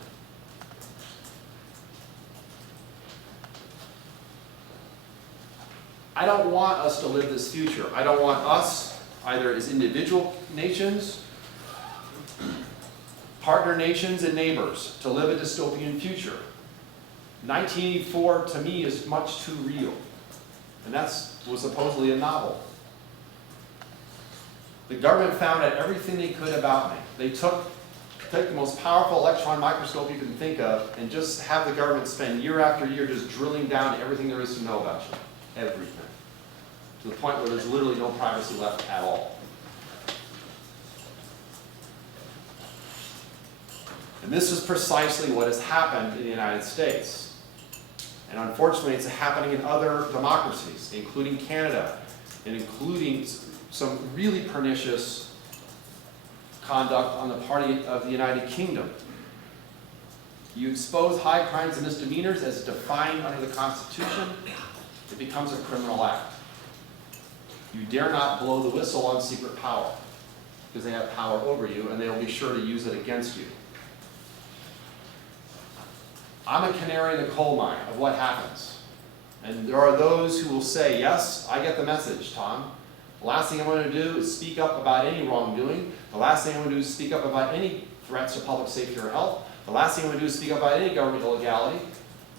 I don't want us to live this future. I don't want us, either as individual nations, partner nations, and neighbors, to live a dystopian future. 1984, to me, is much too real. And that was supposedly a novel. The government found out everything they could about me. They took the most powerful electron microscope you can think of and just have the government spend year after year just drilling down everything there is to know about you. Everything. To the point where there's literally no privacy left at all. And this is precisely what has happened in the United States. And unfortunately, it's happening in other democracies, including Canada, and including some really pernicious conduct on the part of the United Kingdom. You expose high crimes and misdemeanors as defined under the Constitution, it becomes a criminal act. You dare not blow the whistle on secret power, because they have power over you, and they will be sure to use it against you. I'm a canary in the coal mine of what happens. And there are those who will say, yes, I get the message, Tom. The last thing I want to do is speak up about any wrongdoing. The last thing I want to do is speak up about any threats to public safety or health. The last thing I want to do is speak up about any government illegality,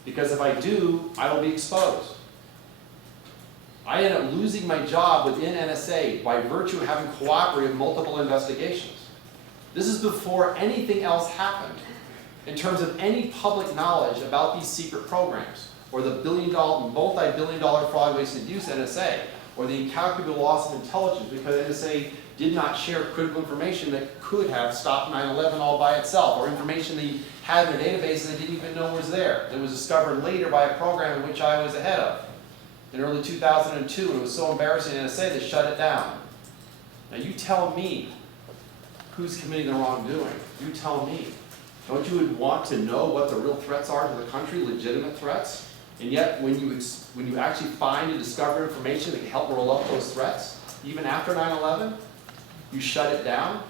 because if I do, I will be exposed. I end up losing my job within NSA by virtue of having cooperated with multiple investigations. This is before anything else happened in terms of any public knowledge about these secret programs, or the multi-billion-dollar fraud, waste, and abuse NSA, or the incalculable loss of intelligence because NSA did not share critical information that could have stopped 9/11 all by itself, or information they had in their database and they didn't even know was there. That was discovered later by a program in which I was ahead of in early 2002, and it was so embarrassing to NSA they shut it down. Now you tell me who's committing the wrongdoing. You tell me. Don't you want to know what the real threats are to the country, legitimate threats? And yet, when you actually find and discover information that can help roll up those threats, even after 9/11, you shut it down?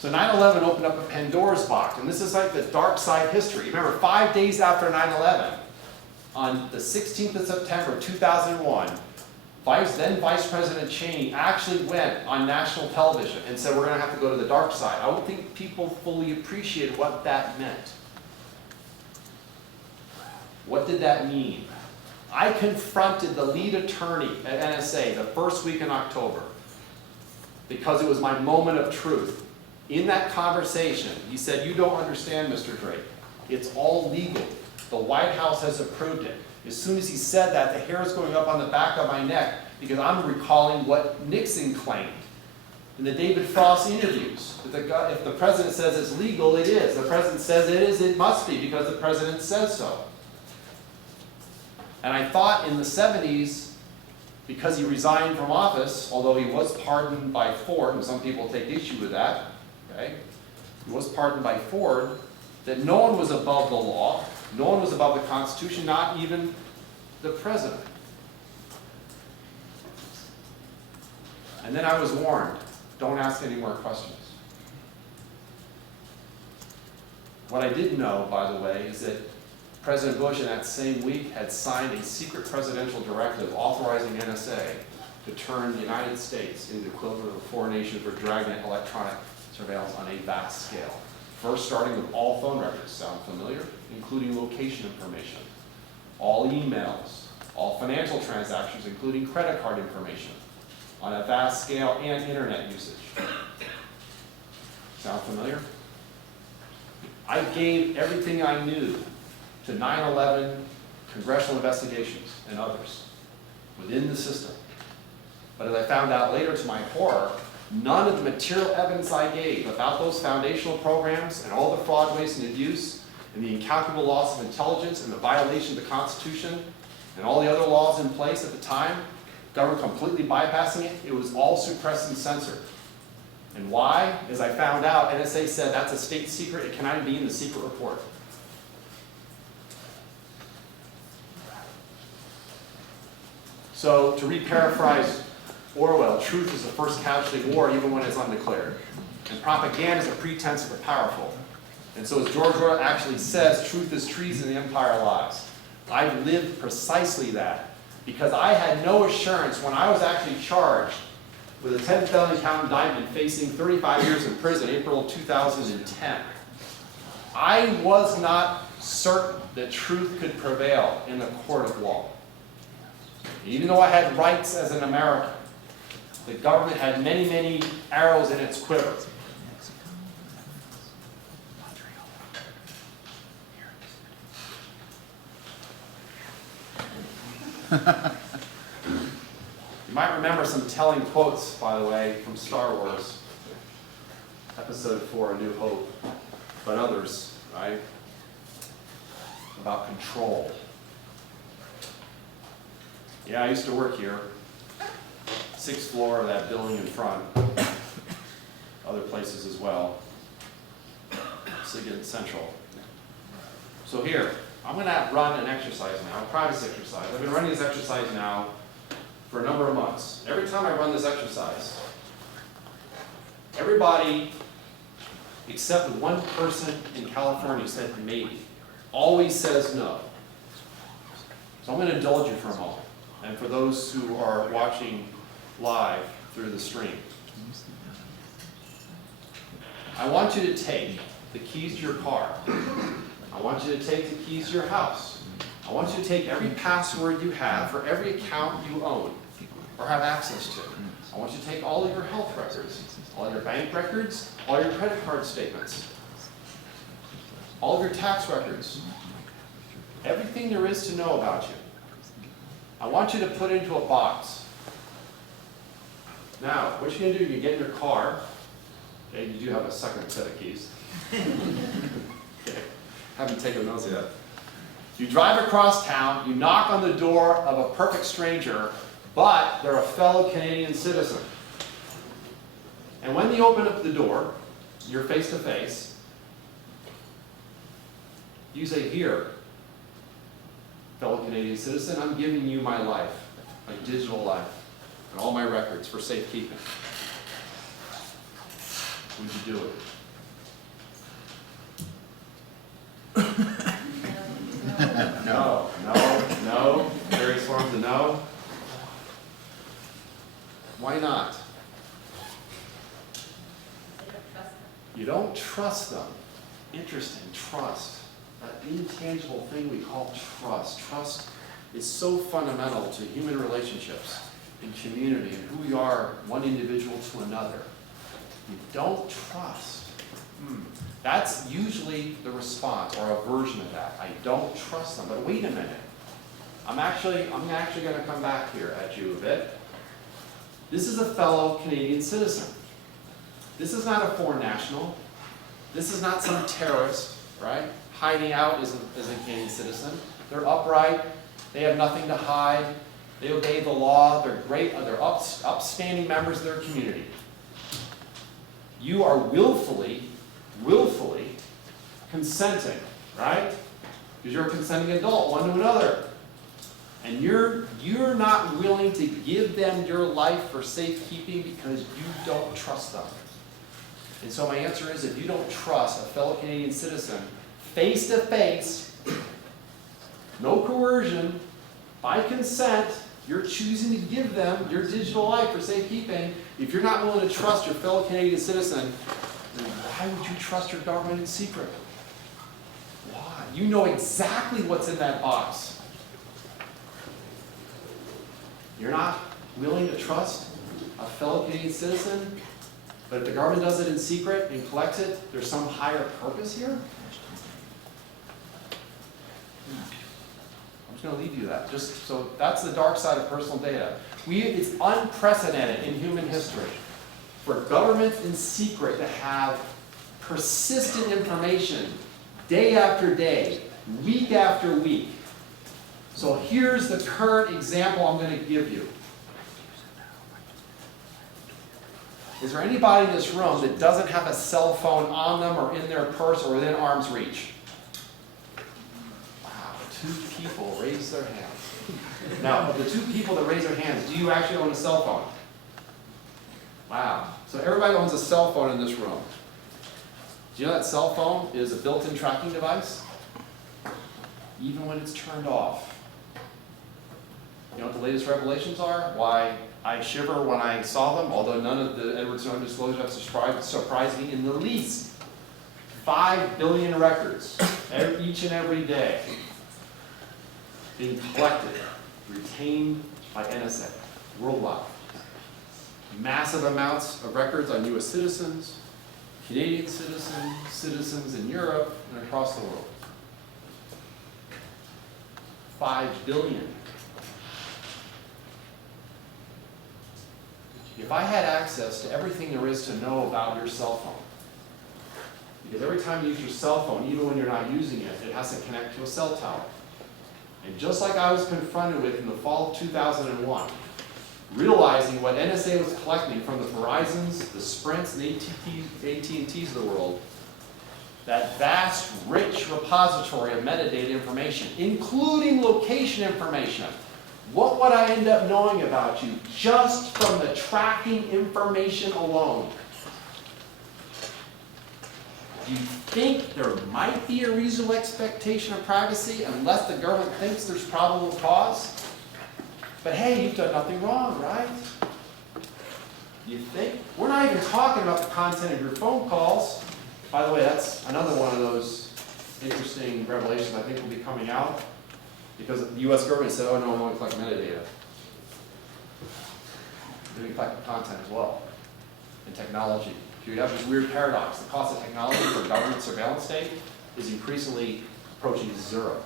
So 9/11 opened up a Pandora's box, and this is like the dark side history. Remember, 5 days after 9/11, on the 16th of September 2001, then Vice President Cheney actually went on national television and said, we're going to have to go to the dark side. I don't think people fully appreciated what that meant. What did that mean? I confronted the lead attorney at NSA the first week in October because it was my moment of truth. In that conversation, he said, you don't understand, Mr. Drake. It's all legal. The White House has approved it. As soon as he said that, the hair is going up on the back of my neck because I'm recalling what Nixon claimed in the David Frost interviews. That if the president says it's legal, it is. The president says it is, it must be because the president says so. And I thought in the 70s, because he resigned from office, although he was pardoned by Ford, and some people take issue with that, okay? He was pardoned by Ford, that no one was above the law, no one was above the Constitution, not even the president. And then I was warned, don't ask any more questions. What I didn't know, by the way, is that President Bush in that same week had signed a secret presidential directive authorizing NSA to turn the United States into the equivalent of a foreign nation for dragnet electronic surveillance on a vast scale. First, starting with all phone records, sound familiar? Including location information, all emails, all financial transactions, including credit card information, on a vast scale, and internet usage. Sound familiar? I gave everything I knew to 9/11 congressional investigations and others within the system. But as I found out later to my horror, none of the material evidence I gave about those foundational programs and all the fraud, waste, and abuse, and the incalculable loss of intelligence and the violation of the Constitution and all the other laws in place at the time, government completely bypassing it, it was all suppressed and censored. And why? As I found out, NSA said that's a state secret, it cannot be in the secret report. So, to re-paraphrase Orwell, truth is the first casualty of war, even when it's undeclared. And propaganda is a pretense of the powerful. And so as George Orwell actually says, truth is treason, the empire lies. I've lived precisely that, because I had no assurance when I was actually charged with a 10 felony count indictment facing 35 years in prison, April of 2010. I was not certain that truth could prevail in the court of law. Even though I had rights as an American, the government had many, many arrows in its quiver. You might remember some telling quotes, by the way, from Star Wars, Episode 4, A New Hope, but others, right? About control. Yeah, I used to work here, 6th floor of that building in front, other places as well, Sigurd Central. So here, I'm going to run an exercise now, a practice exercise. I've been running this exercise now for a number of months. Every time I run this exercise, everybody except one person in California said maybe, always says no. So I'm going to indulge you for a moment. And for those who are watching live through the stream, I want you to take the keys to your car. I want you to take the keys to your house. I want you to take every password you have for every account you own or have access to. I want you to take all of your health records, all of your bank records, all your credit card statements, all of your tax records, everything there is to know about you. I want you to put it into a box. Now, what you're going to do, you get in your car. Okay, you do have a second set of keys. Okay, haven't taken those yet. You drive across town, you knock on the door of a perfect stranger, but they're a fellow Canadian citizen. And when they open up the door, you're face to face, you say, "Here, fellow Canadian citizen, I'm giving you my life, my digital life, and all my records for safekeeping. Would you do it?" No, no, no. Various forms of no. Why not? You don't trust them. Interesting, trust. That intangible thing we call trust. Trust is so fundamental to human relationships and community and who we are, one individual to another. You don't trust. That's usually the response or a version of that. I don't trust them. But wait a minute. I'm actually going to come back here at you a bit. This is a fellow Canadian citizen. This is not a foreign national. This is not some terrorist, right? Hiding out as a Canadian citizen. They're upright. They have nothing to hide. They obey the law. They're great. They're upstanding members of their community. You are willfully consenting, right? Because you're a consenting adult, one to another. And you're not willing to give them your life for safekeeping because you don't trust them. And so my answer is, if you don't trust a fellow Canadian citizen, face to face, no coercion, by consent, you're choosing to give them your digital life for safekeeping. If you're not willing to trust your fellow Canadian citizen, then why would you trust your government in secret? Why? You know exactly what's in that box. You're not willing to trust a fellow Canadian citizen, but if the government does it in secret and collects it, there's some higher purpose here? I'm just going to leave you that. Just so that's the dark side of personal data. It's unprecedented in human history for government in secret to have persistent information day after day, week after week. So here's the current example I'm going to give you. Is there anybody in this room that doesn't have a cell phone on them or in their purse or within arm's reach? Wow, 2 people raise their hands. Now, of the 2 people that raise their hands, do you actually own a cell phone? Wow. So everybody owns a cell phone in this room. Do you know that cell phone is a built-in tracking device? Even when it's turned off. You know what the latest revelations are? Why I shiver when I saw them, although none of the Edward Snowden disclosures have surprised me in the least. 5 billion records each and every day being collected, retained by NSA worldwide. Massive amounts of records on US citizens, Canadian citizens, citizens in Europe, and across the world. 5 billion. If I had access to everything there is to know about your cell phone, because every time you use your cell phone, even when you're not using it, it has to connect to a cell tower. And just like I was confronted with in the fall of 2001, realizing what NSA was collecting from the Verizons, the Sprints, and AT&Ts of the world, that vast, rich repository of metadata information, including location information, what would I end up knowing about you just from the tracking information alone? Do you think there might be a reasonable expectation of privacy unless the government thinks there's probable cause? But hey, you've done nothing wrong, right? You think? We're not even talking about the content of your phone calls. By the way, that's another one of those interesting revelations I think will be coming out. Because the US government said, oh no, we only collect metadata. They collect content as well, and technology. So you have this weird paradox. The cost of technology for a government surveillance state is increasingly approaching 0.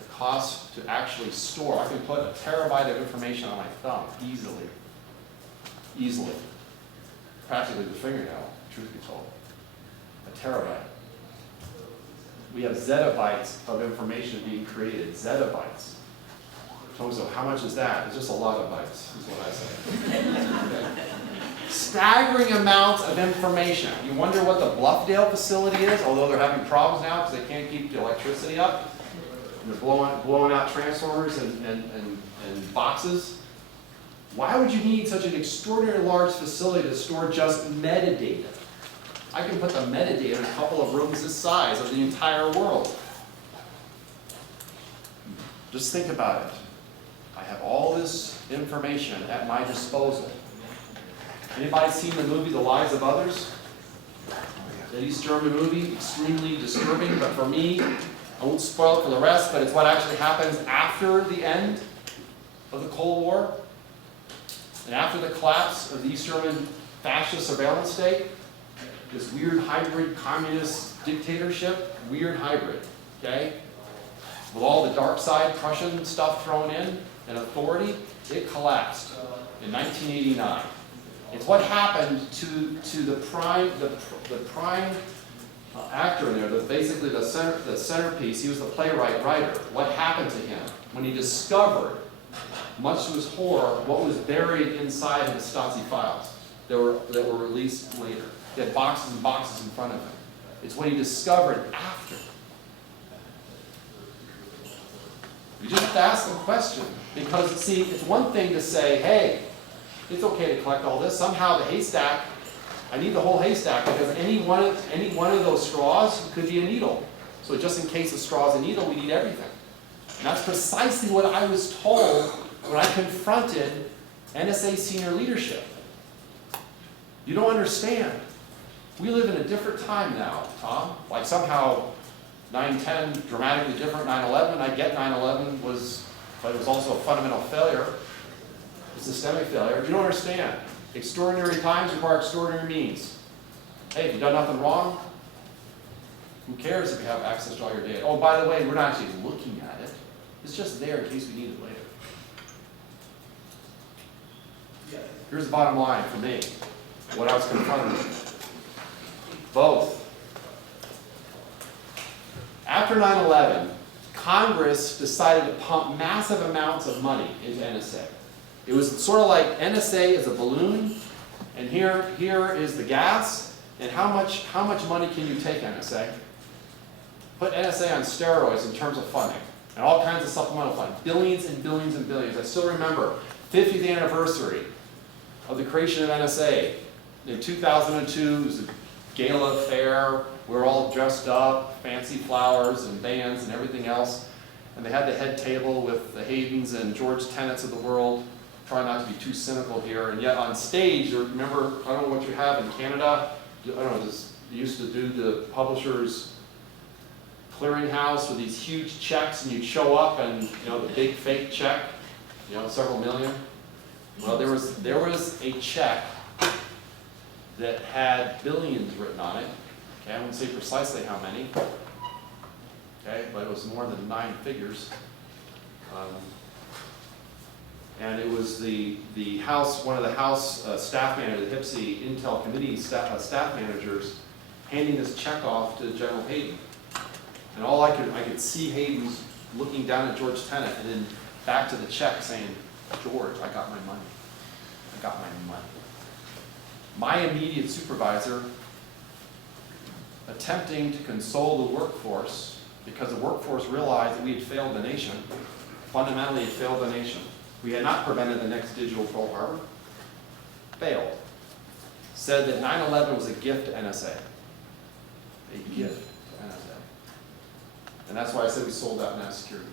The cost to actually store, I can put a terabyte of information on my thumb easily. Practically the fingernail, truth be told. A terabyte. We have zettabytes of information being created, zettabytes. So how much is that? It's just a lot of bytes, is what I say. Okay. Staggering amounts of information. You wonder what the Bluffdale facility is, although they're having problems now because they can't keep the electricity up. And they're blowing out transformers and boxes. Why would you need such an extraordinarily large facility to store just metadata? I can put the metadata in a couple of rooms this size of the entire world. Just think about it. I have all this information at my disposal. Anybody seen the movie The Lives of Others? The East German movie, extremely disturbing, but for me, I won't spoil it for the rest, but it's what actually happens after the end of the Cold War and after the collapse of the East German fascist surveillance state. This weird hybrid communist dictatorship, weird hybrid, okay? With all the dark side Prussian stuff thrown in and authority, it collapsed in 1989. It's what happened to the prime actor in there, basically the centerpiece. He was the playwright writer. What happened to him when he discovered, much to his horror, what was buried inside of the Stasi files that were released later? He had boxes and boxes in front of him. It's what he discovered after. You just have to ask the question. Because, see, it's one thing to say, hey, it's okay to collect all this. Somehow the haystack, I need the whole haystack because any one of those straws could be a needle. So just in case a straw is a needle, we need everything. And that's precisely what I was told when I confronted NSA senior leadership. You don't understand. We live in a different time now, Tom. Like somehow 9/10 dramatically different, 9/11. I get 9/11 was, but it was also a fundamental failure, a systemic failure. You don't understand. Extraordinary times require extraordinary means. Hey, if you've done nothing wrong, who cares if you have access to all your data? Oh, by the way, we're not actually looking at it. It's just there in case we need it later. Here's the bottom line for me, what I was confronted with. Both. After 9/11, Congress decided to pump massive amounts of money into NSA. It was sort of like NSA is a balloon, and here is the gas, and how much money can you take, NSA? Put NSA on steroids in terms of funding, and all kinds of supplemental funding, billions and billions and billions. I still remember 50th anniversary of the creation of NSA. In 2002, it was a gala fair. We were all dressed up, fancy flowers and bands and everything else. And they had the head table with the Haydens and George Tenets of the world. Try not to be too cynical here. And yet on stage, remember, I don't know what you have in Canada. I don't know, you used to do the Publishers Clearinghouse with these huge checks, and you'd show up and, you know, the big fake check, you know, several million. Well, there was a check that had billions written on it. Okay, I won't say precisely how many. Okay, but it was more than 9 figures. And it was the House, one of the House staff managers, the HIPSI Intel Committee staff managers, handing this check off to General Hayden. And all I could see Hayden looking down at George Tenet and then back to the check saying, George, I got my money. I got my money. My immediate supervisor, attempting to console the workforce, because the workforce realized that we had failed the nation, fundamentally had failed the nation. We had not prevented the next digital Pearl Harbor. Failed. Said that 9/11 was a gift to NSA. A gift to NSA. And that's why I said we sold out national security.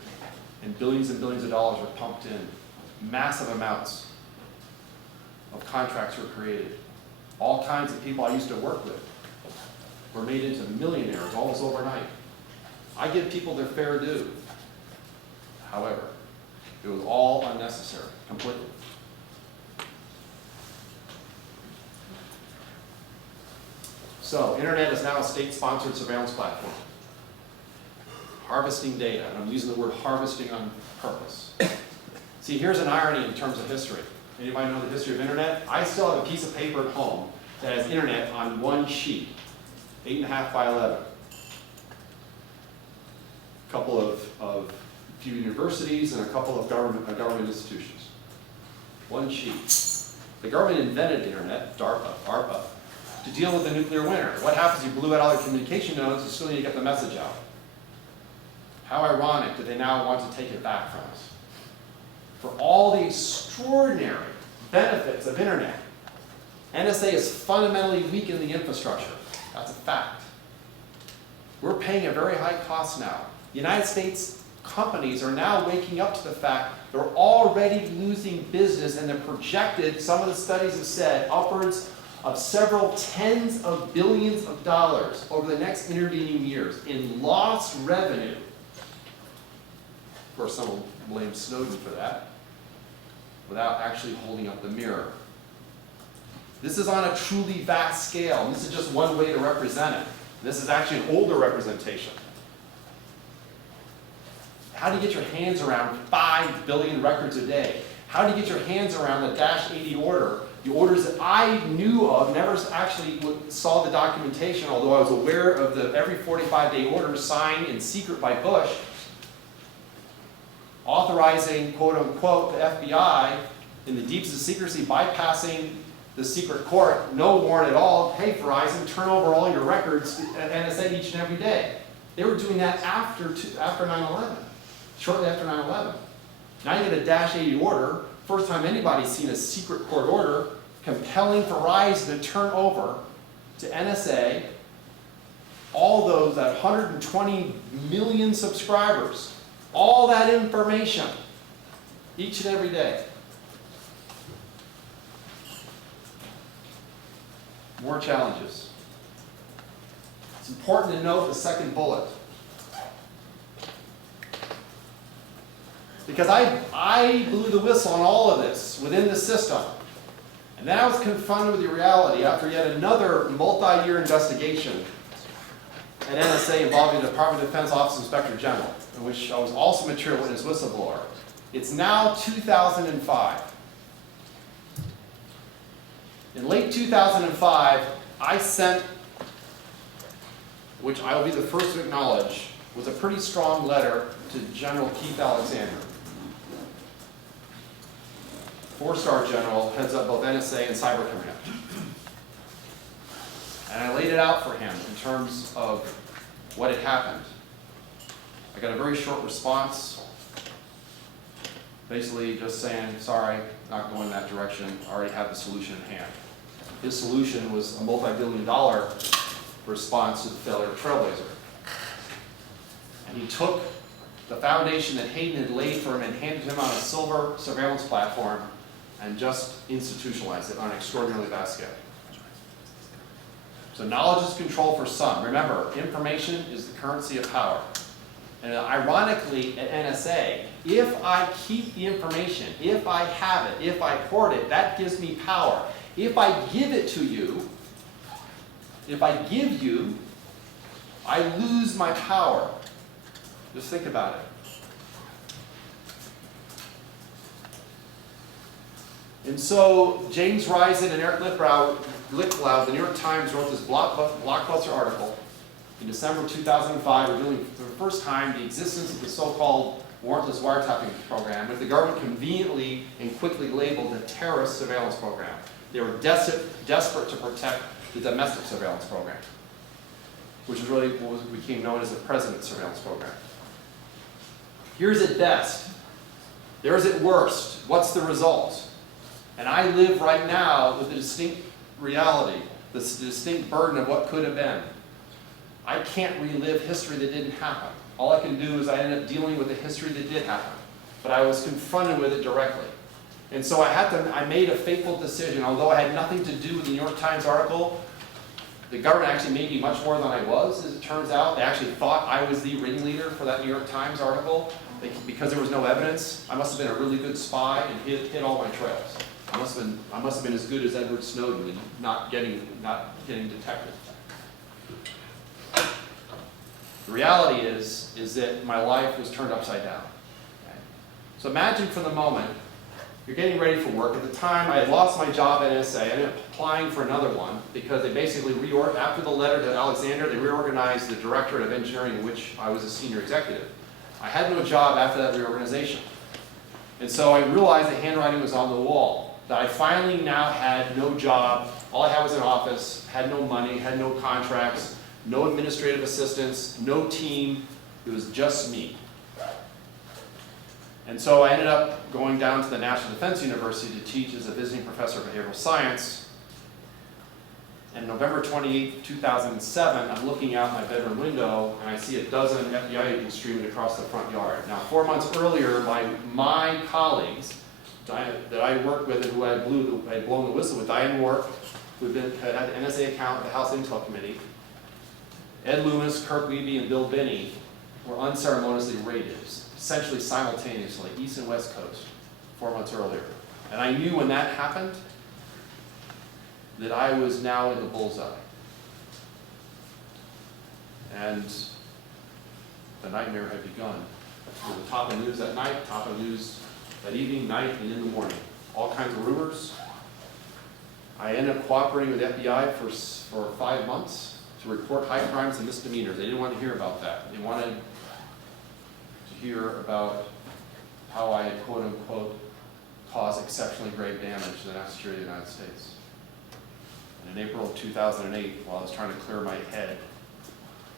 And billions of dollars were pumped in. Massive amounts of contracts were created. All kinds of people I used to work with were made into millionaires almost overnight. I give people their fair due. However, it was all unnecessary, completely. So, internet is now a state-sponsored surveillance platform. Harvesting data, and I'm using the word harvesting on purpose. See, here's an irony in terms of history. Anybody know the history of internet? I still have a piece of paper at home that has internet on one sheet, 8.5 by 11. A couple of few universities and a couple of government institutions. One sheet. The government invented the internet, ARPA, to deal with the nuclear winter. What happens? You blew out all your communication nodes, you still need to get the message out. How ironic that they now want to take it back from us. For all the extraordinary benefits of internet, NSA has fundamentally weakened the infrastructure. That's a fact. We're paying a very high cost now. The United States companies are now waking up to the fact they're already losing business, and they're projected, some of the studies have said, upwards of several tens of billions of dollars over the next intervening years in lost revenue. Of course, some will blame Snowden for that, without actually holding up the mirror. This is on a truly vast scale, and this is just one way to represent it. This is actually an older representation. How do you get your hands around 5 billion records a day? How do you get your hands around the -80 order? The orders that I knew of, never actually saw the documentation, although I was aware of the every 45-day order signed in secret by Bush, authorizing, quote unquote, the FBI in the deeps of secrecy, bypassing the secret court, no warrant at all. Hey, Verizon, turn over all your records at NSA each and every day. They were doing that after 9/11, shortly after 9/11. Now you get a -80 order, first time anybody's seen a secret court order compelling Verizon to turn over to NSA all those, that 120 million subscribers, all that information, each and every day. More challenges. It's important to note the second bullet. Because I blew the whistle on all of this within the system. And then I was confronted with the reality after yet another multi-year investigation at NSA involving the Department of Defense Office Inspector General, in which I was also material witness whistleblower. It's now 2005. In late 2005, I sent, which I will be the first to acknowledge, was a pretty strong letter to General Keith Alexander. 4-star general, heads up both NSA and Cyber Command. And I laid it out for him in terms of what had happened. I got a very short response, basically just saying, sorry, not going that direction, I already have the solution in hand. His solution was a multi-billion-dollar response to the failure of Trailblazer. And he took the foundation that Hayden had laid for him and handed him on a silver surveillance platform and just institutionalized it on an extraordinarily vast scale. So knowledge is control for some. Remember, information is the currency of power. And ironically, at NSA, if I keep the information, if I have it, if I hoard it, that gives me power. If I give it to you, if I give you, I lose my power. Just think about it. And so James Risen and Eric Lichtblau, the New York Times, wrote this blockbuster article in December 2005, revealing for the first time the existence of the so-called warrantless wiretapping program, which the government conveniently and quickly labeled the terrorist surveillance program. They were desperate to protect the domestic surveillance program, which is really what became known as the president's surveillance program. Here's at best. There's at worst. What's the result? And I live right now with the distinct reality, the distinct burden of what could have been. I can't relive history that didn't happen. All I can do is I end up dealing with the history that did happen. But I was confronted with it directly. And so I made a fateful decision. Although I had nothing to do with the New York Times article, the government actually made me much more than I was, as it turns out. They actually thought I was the ringleader for that New York Times article. Because there was no evidence, I must have been a really good spy and hit all my trails. I must have been as good as Edward Snowden in not getting detected. The reality is that my life was turned upside down. Okay? So imagine for the moment, you're getting ready for work. At the time, I had lost my job at NSA. I ended up applying for another one because they basically after the letter to Alexander, they reorganized the Directorate of Engineering, in which I was a senior executive. I had no job after that reorganization. And so I realized the handwriting was on the wall. That I finally now had no job. All I had was an office, had no money, had no contracts, no administrative assistants, no team. It was just me. And so I ended up going down to the National Defense University to teach as a visiting professor of behavioral science. And November 28, 2007, I'm looking out my bedroom window and I see a dozen FBI agents streaming across the front yard. Now, 4 months earlier, my colleagues that I worked with and who I had blown the whistle with, Diane Wark, who had an NSA account at the House Intel Committee, Ed Loomis, Kirk Wiebe, and Bill Binney were unceremoniously raided, essentially simultaneously, East and West Coast, 4 months earlier. And I knew when that happened that I was now in the bullseye. And the nightmare had begun. It was the top of news that night, top of news that evening, night, and in the morning. All kinds of rumors. I ended up cooperating with the FBI for 5 months to report high crimes and misdemeanors. They didn't want to hear about that. They wanted to hear about how I had, quote unquote, caused exceptionally grave damage to the national security of the United States. And in April of 2008, while I was trying to clear my head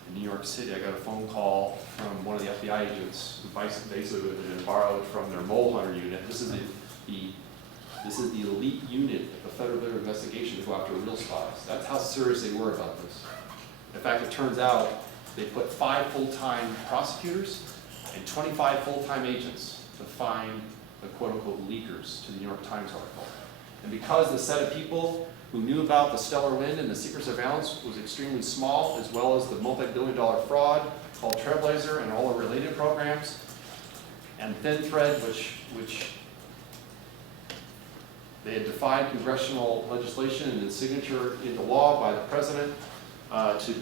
in New York City, I got a phone call from one of the FBI agents who basically had been borrowed from their mole hunter unit. This is the elite unit of the Federal Bureau of Investigation to go after real spies. That's how serious they were about this. In fact, it turns out they put 5 full-time prosecutors and 25 full-time agents to find the quote-unquote leakers to the New York Times article. And because the set of people who knew about the stellar wind and the secret surveillance was extremely small, as well as the multi-billion-dollar fraud called Trailblazer and all the related programs, and Thin Thread, which they had defied congressional legislation and its signature into law by the president to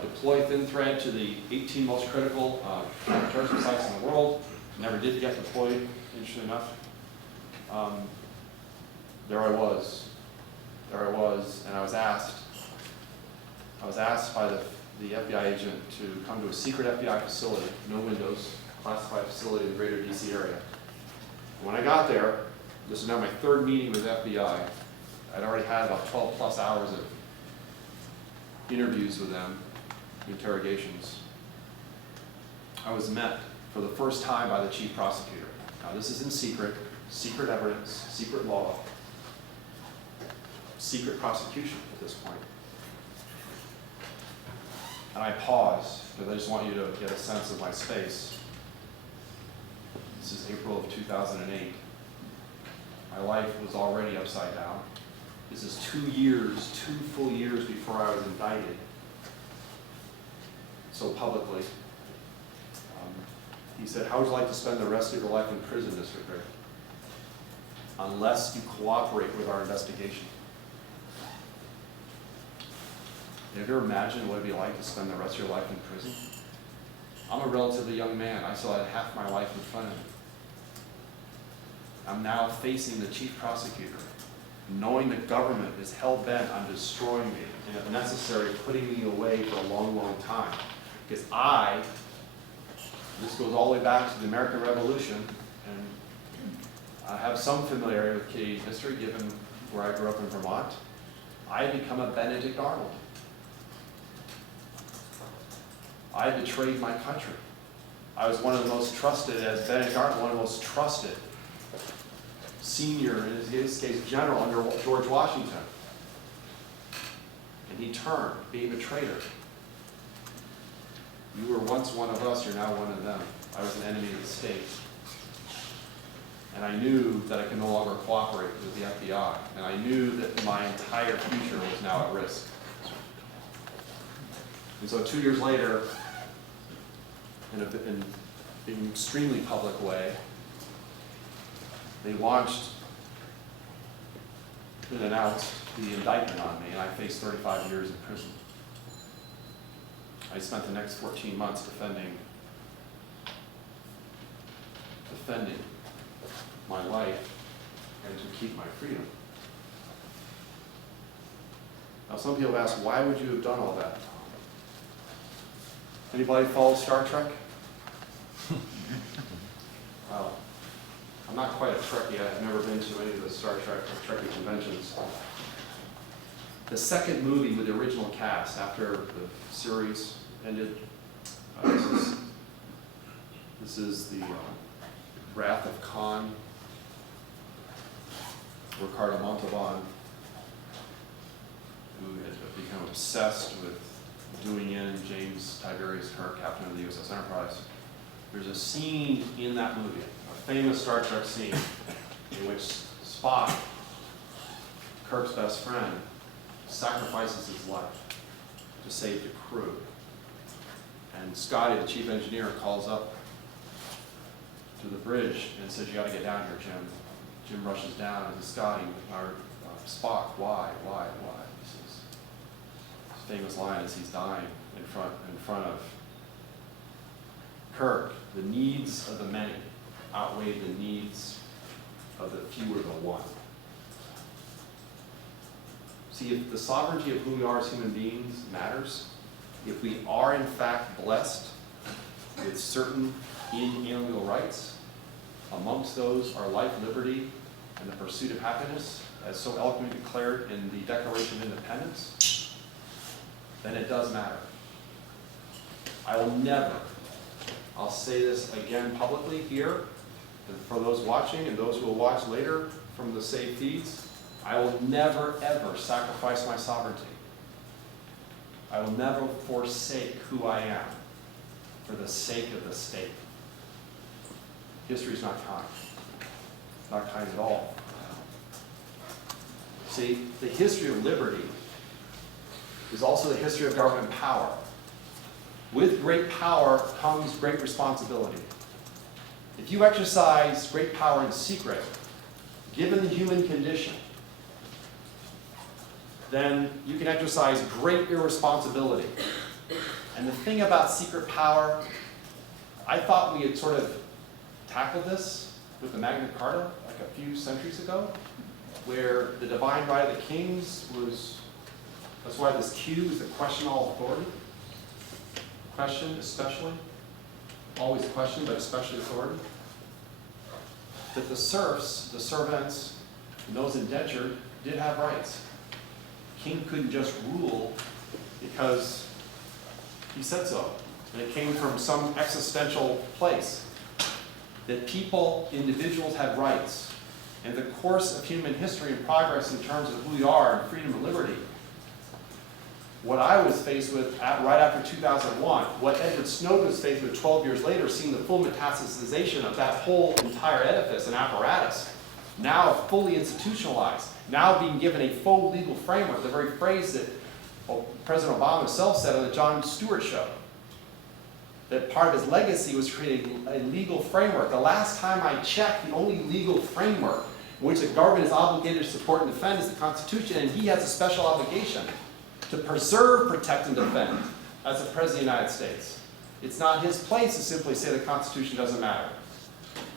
deploy Thin Thread to the 18 most critical counterterrorism sites in the world. Never did get deployed, interesting enough. There I was, and I was asked by the FBI agent to come to a secret FBI facility, no windows, classified facility in the greater DC area. When I got there, this is now my third meeting with FBI. I'd already had about 12 plus hours of interviews with them, interrogations. I was met for the first time by the chief prosecutor. Now this is in secret, secret evidence, secret law, secret prosecution at this point. And I pause, because I just want you to get a sense of my space. This is April of 2008. My life was already upside down. This is 2 full years before I was indicted, so publicly. He said, how would you like to spend the rest of your life in prison, Mr. Kirk? Unless you cooperate with our investigation. Have you ever imagined what it'd be like to spend the rest of your life in prison? I'm a relatively young man. I still had half my life in front of me. I'm now facing the chief prosecutor, knowing the government is hell-bent on destroying me, and if necessary, putting me away for a long, long time. Because this goes all the way back to the American Revolution, and I have some familiarity with Canadian history, given where I grew up in Vermont. I had become a Benedict Arnold. I betrayed my country. I was one of the most trusted, as Benedict Arnold, one of the most trusted senior, in his case, general under George Washington. And he turned, being a traitor. You were once one of us, you're now one of them. I was an enemy of the state. And I knew that I could no longer cooperate with the FBI. And I knew that my entire future was now at risk. And so 2 years later, in an extremely public way, they launched and announced the indictment on me, and I faced 35 years in prison. I spent the next 14 months defending my life and to keep my freedom. Now some people have asked, why would you have done all that? Anybody follow Star Trek? Well, I'm not quite a Trekkie. I've never been to any of the Star Trek or Trekkie conventions. The second movie with the original cast after the series ended, this is the Wrath of Khan, Ricardo Montalban, who had become obsessed with doing in James Tiberius Kirk, captain of the USS Enterprise. There's a scene in that movie, a famous Star Trek scene, in which Spock, Kirk's best friend, sacrifices his life to save the crew. And Scotty, the chief engineer, calls up to the bridge and says, you got to get down here, Jim. Jim rushes down and says, Scotty, or Spock, why? He says, his famous line is he's dying in front of Kirk. The needs of the many outweigh the needs of the few or the one. See, if the sovereignty of who we are as human beings matters, if we are in fact blessed with certain inalienable rights, amongst those are life, liberty, and the pursuit of happiness, as so eloquently declared in the Declaration of Independence, then it does matter. I will never, I'll say this again publicly here, and for those watching and those who will watch later from the saved feeds, I will never, ever sacrifice my sovereignty. I will never forsake who I am for the sake of the state. History is not kind. Not kind at all. See, the history of liberty is also the history of government power. With great power comes great responsibility. If you exercise great power in secret, given the human condition, then you can exercise great irresponsibility. And the thing about secret power, I thought we had sort of tackled this with the Magna Carta like a few centuries ago, where the divine right of the kings was, that's why this Q is to question all authority. Question, especially. Always question, but especially authority. That the serfs, the servants, and those indentured did have rights. King couldn't just rule because he said so. And it came from some existential place. That people, individuals, had rights. And the course of human history and progress in terms of who we are and freedom and liberty, what I was faced with right after 2001, what Edward Snowden was faced with 12 years later, seeing the full metastasization of that whole entire edifice and apparatus, now fully institutionalized, now being given a full legal framework, the very phrase that President Obama himself said on the Jon Stewart show, that part of his legacy was creating a legal framework. The last time I checked, the only legal framework in which the government is obligated to support and defend is the Constitution, and he has a special obligation to preserve, protect, and defend as the President of the United States. It's not his place to simply say the Constitution doesn't matter,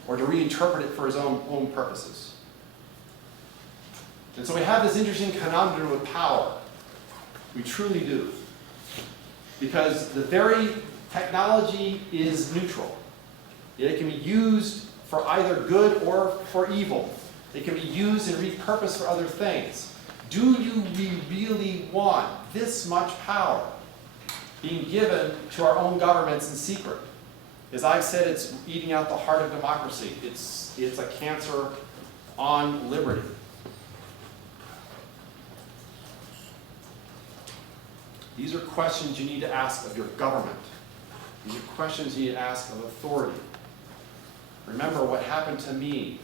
or to reinterpret it for his own purposes. And so we have this interesting conundrum with power. We truly do. Because the very technology is neutral. It can be used for either good or for evil. It can be used and repurposed for other things. Do we really want this much power being given to our own governments in secret? As I've said, it's eating out the heart of democracy. It's a cancer on liberty. These are questions you need to ask of your government. These are questions you need to ask of authority. Remember what happened to me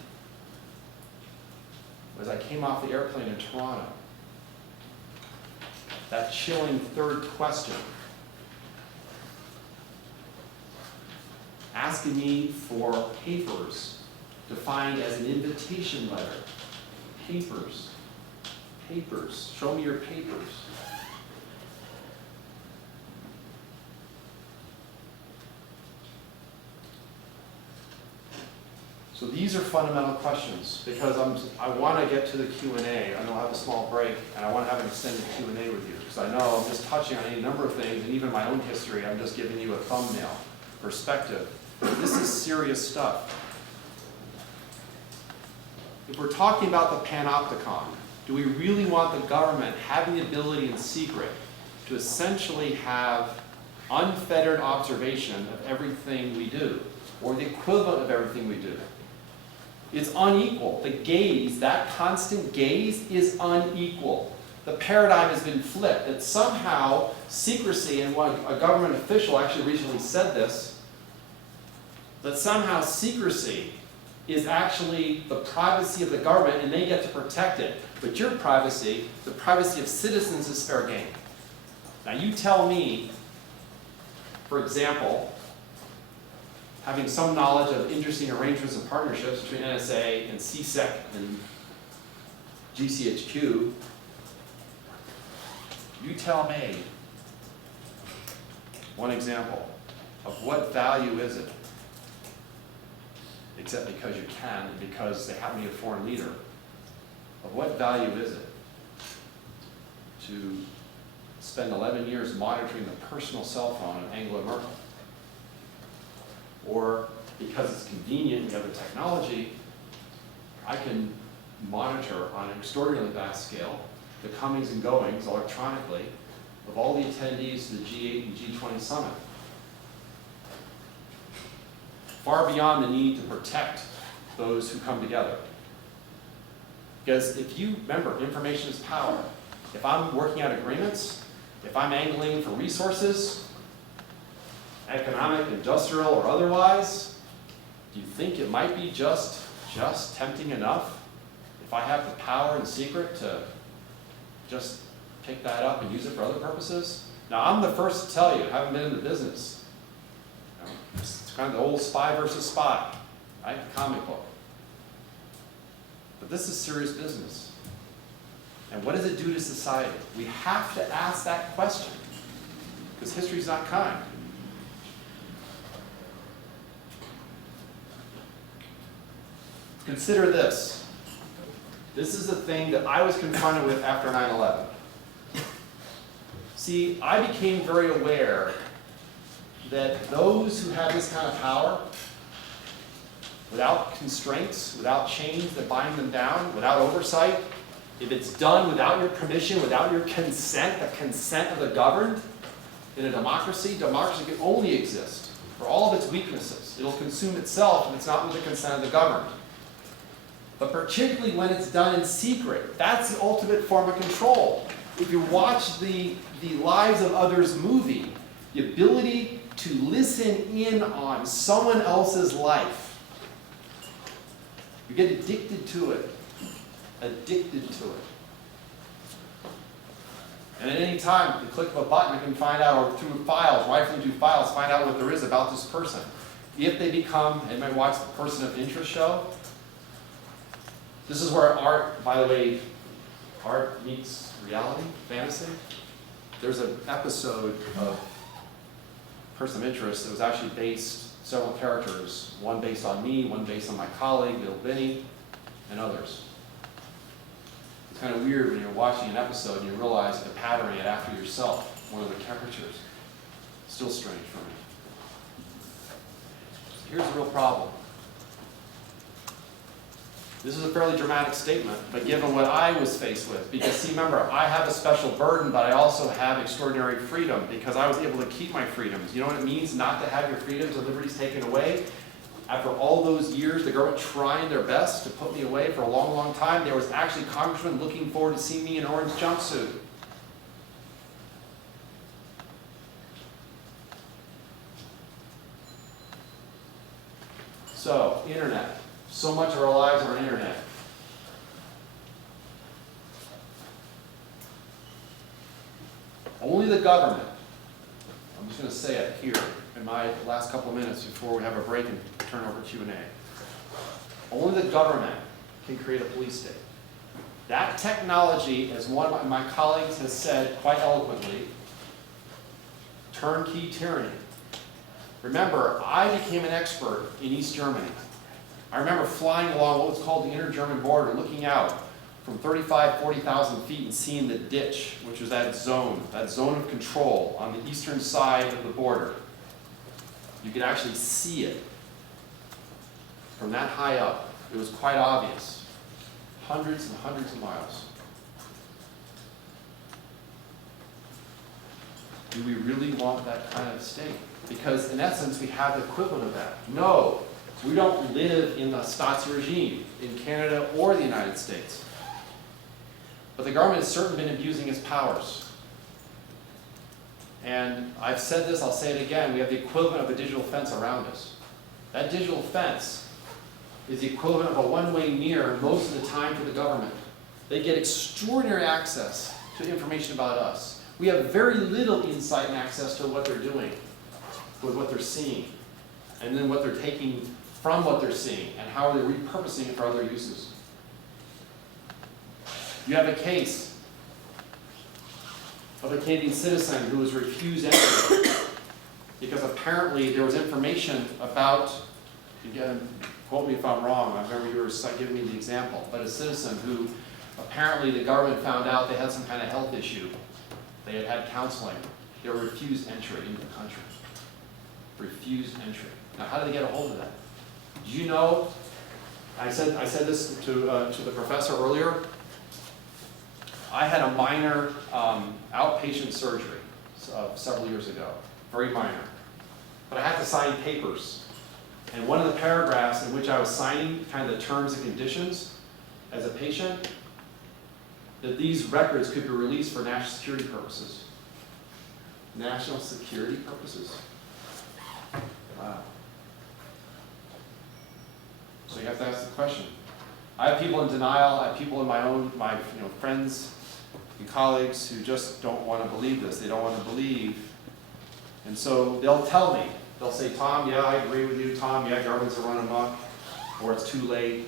as I came off the airplane in Toronto. That chilling third question, asking me for papers defined as an invitation letter. Papers. Papers. Show me your papers. So these are fundamental questions because I want to get to the Q&A. I know I'll have a small break, and I want to have an extended Q&A with you because I know I'm just touching on any number of things, and even my own history, I'm just giving you a thumbnail perspective. This is serious stuff. If we're talking about the panopticon, do we really want the government having the ability in secret to essentially have unfettered observation of everything we do, or the equivalent of everything we do? It's unequal. The gaze, that constant gaze, is unequal. The paradigm has been flipped, that somehow secrecy, and a government official actually recently said this, that somehow secrecy is actually the privacy of the government and they get to protect it. But your privacy, the privacy of citizens, is fair game. Now you tell me, for example, having some knowledge of interesting arrangements and partnerships between NSA and CSEC and GCHQ, you tell me one example of what value is it, except because you can and because they happen to be a foreign leader, of what value is it to spend 11 years monitoring the personal cell phone of Angela Merkel? Or because it's convenient and you have the technology, I can monitor on an extraordinarily vast scale the comings and goings electronically of all the attendees to the G8 and G20 summit. Far beyond the need to protect those who come together. Because if you remember, information is power. If I'm working out agreements, if I'm angling for resources, economic, industrial, or otherwise, do you think it might be just tempting enough if I have the power and secret to just pick that up and use it for other purposes? Now, I'm the first to tell you, I haven't been in the business. You know, it's kind of the old spy versus spy, right? Comic book. But this is serious business. And what does it do to society? We have to ask that question, because history's not kind. Consider this. This is the thing that I was confronted with after 9/11. See, I became very aware that those who have this kind of power, without constraints, without chains that bind them down, without oversight, if it's done without your permission, without your consent, the consent of the governed, in a democracy, democracy can only exist for all of its weaknesses. It'll consume itself if it's not with the consent of the governed. But particularly when it's done in secret, that's the ultimate form of control. If you watch the Lives of Others movie, the ability to listen in on someone else's life, you get addicted to it. Addicted to it. And at any time, the click of a button, you can find out, or through files, rifling through files, find out what there is about this person. If they become, and might watch the Person of Interest show. This is where art, by the way, art meets reality, fantasy. There's an episode of Person of Interest that was actually based, several characters, one based on me, one based on my colleague, Bill Binney, and others. It's kind of weird when you're watching an episode and you realize the patterning it after yourself, one of the characters. Still strange for me. Here's the real problem. This is a fairly dramatic statement, but given what I was faced with, because see, remember, I have a special burden, but I also have extraordinary freedom because I was able to keep my freedoms. You know what it means not to have your freedoms and liberties taken away? After all those years, the government trying their best to put me away for a long, long time, there was actually congressmen looking forward to seeing me in an orange jumpsuit. So, internet. So much of our lives are on internet. Only the government, I'm just going to say it here in my last couple of minutes before we have a break and turn over Q&A. Only the government can create a police state. That technology, as one of my colleagues has said quite eloquently, turnkey tyranny. Remember, I became an expert in East Germany. I remember flying along what was called the inter-German border, looking out from 35, 40,000 feet and seeing the ditch, which was that zone of control on the eastern side of the border. You could actually see it from that high up. It was quite obvious. Hundreds and hundreds of miles. Do we really want that kind of state? Because in essence, we have the equivalent of that. No. We don't live in the Stasi regime in Canada or the United States. But the government has certainly been abusing its powers. And I've said this, I'll say it again, we have the equivalent of a digital fence around us. That digital fence is the equivalent of a one-way mirror most of the time for the government. They get extraordinary access to information about us. We have very little insight and access to what they're doing, with what they're seeing, and then what they're taking from what they're seeing, and how they're repurposing it for other uses. You have a case of a Canadian citizen who was refused entry because apparently there was information about, again, quote me if I'm wrong, I remember you were giving me the example, but a citizen who apparently the government found out they had some kind of health issue. They had had counseling. They were refused entry into the country. Refused entry. Now, how did they get a hold of that? Do you know, I said this to the professor earlier, I had a minor outpatient surgery several years ago, very minor. But I had to sign papers. And one of the paragraphs in which I was signing kind of the terms and conditions as a patient, that these records could be released for national security purposes. National security purposes? Wow. So you have to ask the question. I have people in denial. I have people in my friends and colleagues who just don't want to believe this. They don't want to believe. And so they'll tell me, they'll say, Tom, yeah, I agree with you. Tom, yeah, governments are running amok, or it's too late.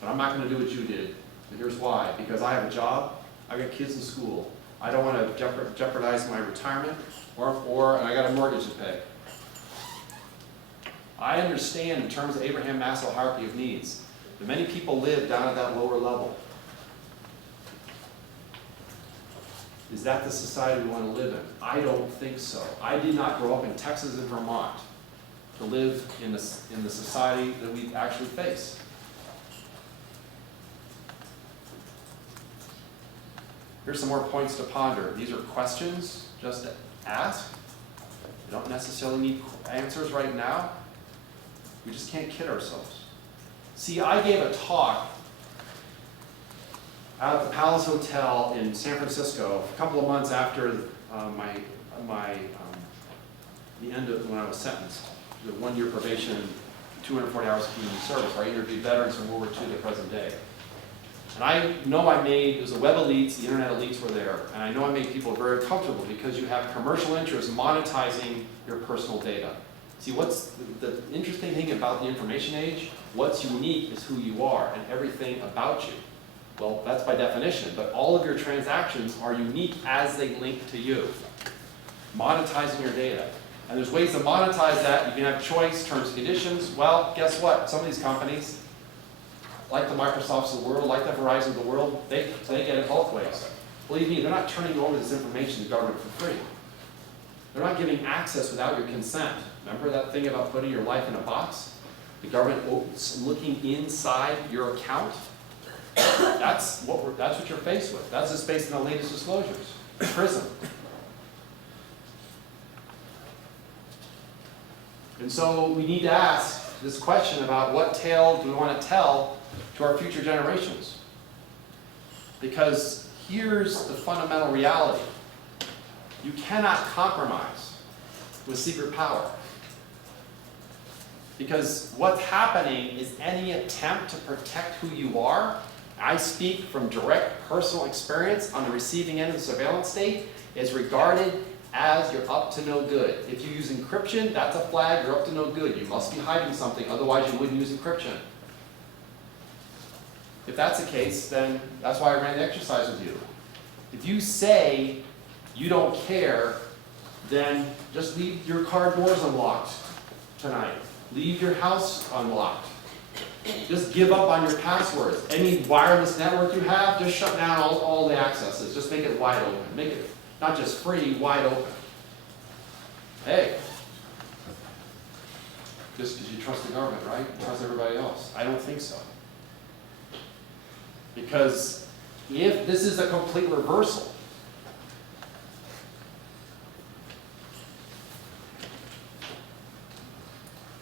But I'm not going to do what you did. And here's why. Because I have a job, I got kids in school. I don't want to jeopardize my retirement, or I got a mortgage to pay. I understand in terms of Abraham Maslow hierarchy of needs that many people live down at that lower level. Is that the society we want to live in? I don't think so. I did not grow up in Texas and Vermont to live in the society that we actually face. Here's some more points to ponder. These are questions just to ask. You don't necessarily need answers right now. We just can't kid ourselves. See, I gave a talk out at the Palace Hotel in San Francisco a couple of months after the end of when I was sentenced, the 1-year probation, 240 hours of community service, where I interviewed veterans from World War II to the present day. And I know it was the web elites, the internet elites were there, and I know I made people very comfortable because you have commercial interests monetizing your personal data. See, what's the interesting thing about the information age? What's unique is who you are and everything about you. Well, that's by definition, but all of your transactions are unique as they link to you. Monetizing your data. And there's ways to monetize that. You can have choice, terms and conditions. Well, guess what? Some of these companies, like the Microsofts of the world, like the Verizon of the world, they get it both ways. Believe me, they're not turning over this information to the government for free. They're not giving access without your consent. Remember that thing about putting your life in a box? The government looking inside your account? That's what you're faced with. That's just based on the latest disclosures. Prison. And so we need to ask this question about what tale do we want to tell to our future generations? Because here's the fundamental reality. You cannot compromise with secret power. Because what's happening is any attempt to protect who you are, I speak from direct personal experience on the receiving end of the surveillance state, is regarded as you're up to no good. If you use encryption, that's a flag, you're up to no good. You must be hiding something, otherwise you wouldn't use encryption. If that's the case, then that's why I ran the exercise with you. If you say you don't care, then just leave your car doors unlocked tonight. Leave your house unlocked. Just give up on your passwords. Any wireless network you have, just shut down all the accesses. Just make it wide open. Make it not just free, wide open. Hey, just because you trust the government, right? You trust everybody else. I don't think so. Because if this is a complete reversal,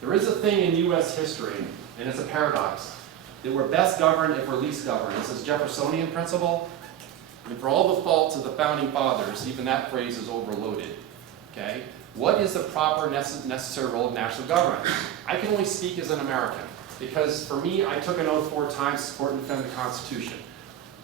there is a thing in U.S. history, and it's a paradox, that we're best governed if we're least governed. This is Jeffersonian principle. And for all the faults of the founding fathers, even that phrase is overloaded. Okay? What is the proper necessary role of national government? I can only speak as an American, because for me, I took an oath 4 times to support and defend the Constitution.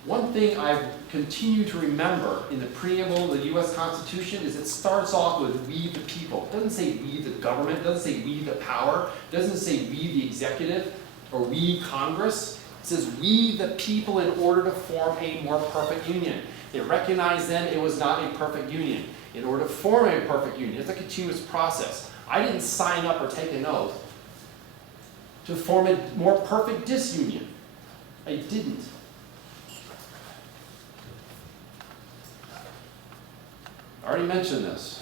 One thing I've continued to remember in the preamble of the U.S. Constitution is it starts off with we the people. It doesn't say we the government, it doesn't say we the power, it doesn't say we the executive or we Congress. It says we the people in order to form a more perfect union. It recognized then it was not a perfect union. In order to form a perfect union, it's a continuous process. I didn't sign up or take an oath to form a more perfect disunion. I didn't. I already mentioned this.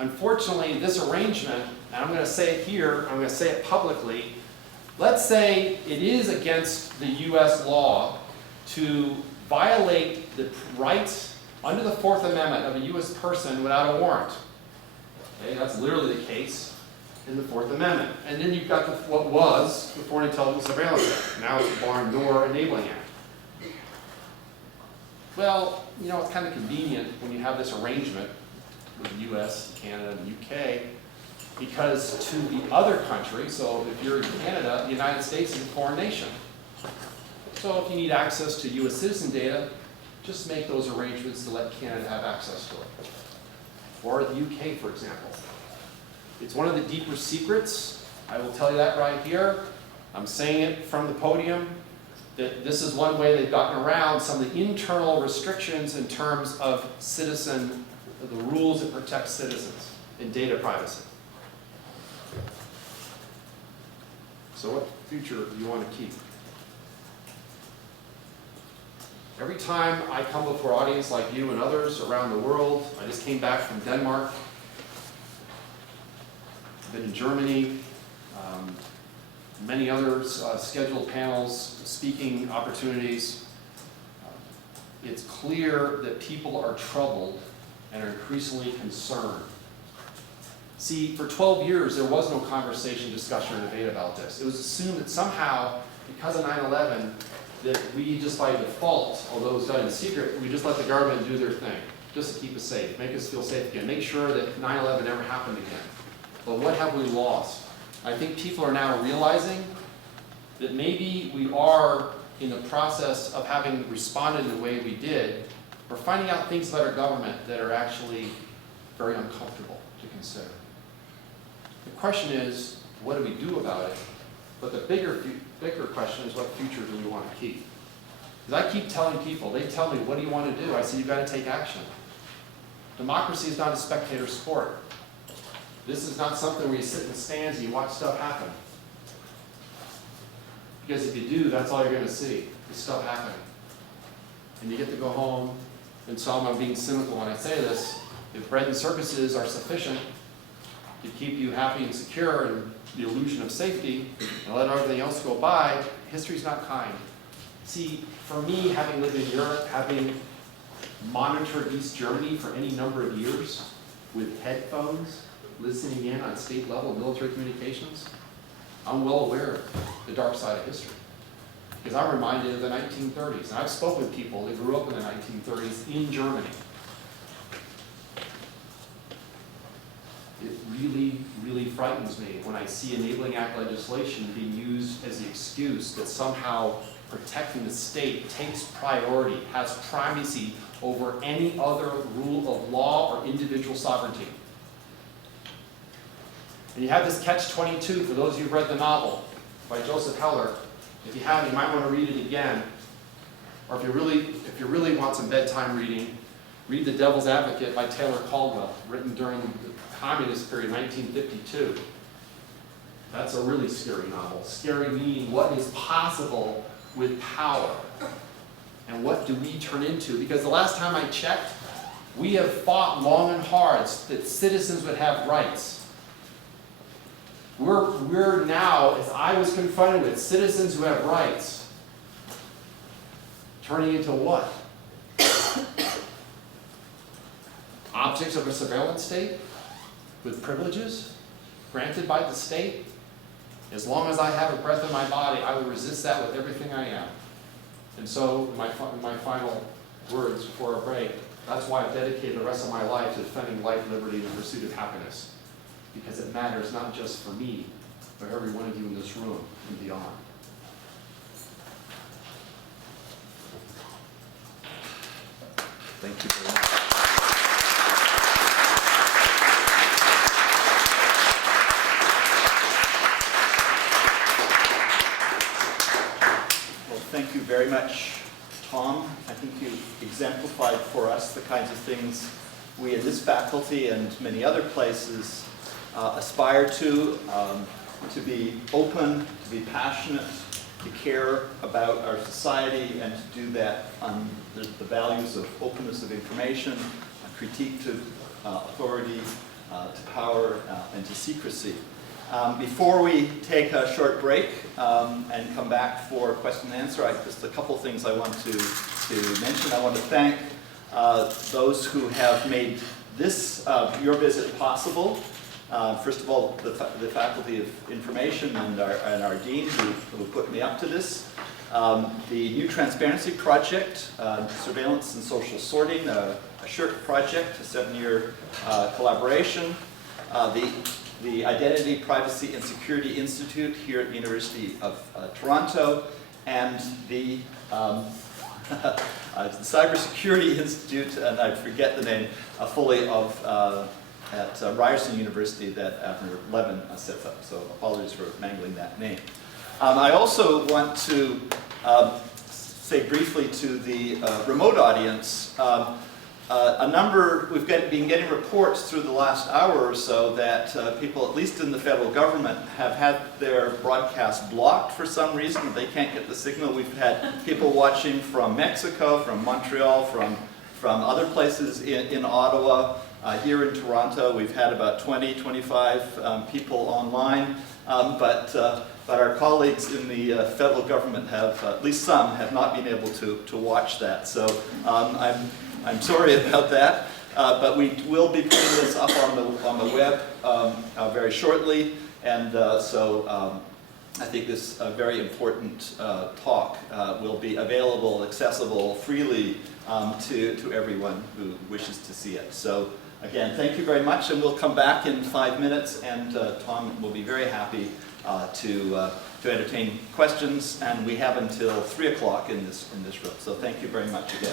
Unfortunately, this arrangement, and I'm going to say it here, I'm going to say it publicly, let's say it is against the U.S. law to violate the rights under the 4th Amendment of a U.S. person without a warrant. Okay, that's literally the case in the 4th Amendment. And then you've got what was the Foreign Intelligence Surveillance Act. Now it's the Barn Door Enabling Act. Well, you know, it's kind of convenient when you have this arrangement with the U.S., Canada, and the U.K., because to the other country, so if you're in Canada, the United States is a foreign nation. So if you need access to U.S. citizen data, just make those arrangements to let Canada have access to it. Or the UK, for example. It's one of the deeper secrets. I will tell you that right here. I'm saying it from the podium, that this is one way they've gotten around some of the internal restrictions in terms of the rules that protect citizens in data privacy. So what future do you want to keep? Every time I come before an audience like you and others around the world, I just came back from Denmark, I've been in Germany, many other scheduled panels, speaking opportunities. It's clear that people are troubled and are increasingly concerned. See, for 12 years, there was no conversation, discussion, or debate about this. It was assumed that somehow, because of 9/11, that we just by default, although it was done in secret, we just let the government do their thing, just to keep us safe, make us feel safe again, make sure that 9/11 never happened again. But what have we lost? I think people are now realizing that maybe we are in the process of having responded in the way we did. We're finding out things about our government that are actually very uncomfortable to consider. The question is, what do we do about it? But the bigger question is, what future do we want to keep? Because I keep telling people, they tell me, what do you want to do? I say, you've got to take action. Democracy is not a spectator sport. This is not something where you sit in the stands and you watch stuff happen. Because if you do, that's all you're going to see, is stuff happening. And you get to go home, and so I'm being cynical when I say this, if bread and circuses are sufficient to keep you happy and secure and the illusion of safety, and let everything else go by, history's not kind. See, for me, having lived in Europe, having monitored East Germany for any number of years with headphones, listening in on state level military communications, I'm well aware of the dark side of history. Because I'm reminded of the 1930s. And I've spoken with people that grew up in the 1930s in Germany. It really, really frightens me when I see Enabling Act legislation being used as the excuse that somehow protecting the state takes priority, has primacy over any other rule of law or individual sovereignty. And you have this catch-22 for those of you who've read the novel by Joseph Heller. If you haven't, you might want to read it again. Or if you really want some bedtime reading, read The Devil's Advocate by Taylor Caldwell, written during the communist period, 1952. That's a really scary novel. Scary meaning what is possible with power. And what do we turn into? Because the last time I checked, we have fought long and hard that citizens would have rights. We're now, as I was confronted with, citizens who have rights, turning into what? Objects of a surveillance state with privileges granted by the state? As long as I have a breath in my body, I will resist that with everything I am. And so, my final words before a break, that's why I've dedicated the rest of my life to defending life, liberty, and the pursuit of happiness. Because it matters not just for me, but every one of you in this room and beyond. Thank you very much. Well, thank you very much, Tom. I think you exemplified for us the kinds of things we in this faculty and many other places aspire to be open, to be passionate, to care about our society, and to do that on the values of openness of information, critique to authority, to power, and to secrecy. Before we take a short break and come back for question and answer, just a couple things I want to mention. I want to thank those who have made this, your visit, possible. First of all, the Faculty of Information and our Dean who put me up to this. The New Transparency Project, Surveillance and Social Sorting, a SHIRT project, a 7-year collaboration. The Identity, Privacy and Security Institute here at the University of Toronto, and the the Cybersecurity Institute, and I forget the name fully of at Ryerson University that Admiral Levin sets up. So apologies for mangling that name. I also want to say briefly to the remote audience. We've been getting reports through the last hour or so that people, at least in the federal government, have had their broadcast blocked for some reason. They can't get the signal. We've had people watching from Mexico, from Montreal, from other places in Ottawa. Here in Toronto, we've had about 20, 25 people online, but our colleagues in the federal government have, at least some, have not been able to watch that. So I'm sorry about that, but we will be putting this up on the web very shortly, and so I think this very important talk will be available, accessible freely to everyone who wishes to see it. So again, thank you very much, and we'll come back in 5 minutes, and Tom will be very happy to entertain questions, and we have until 3 o'clock in this room. So thank you very much again.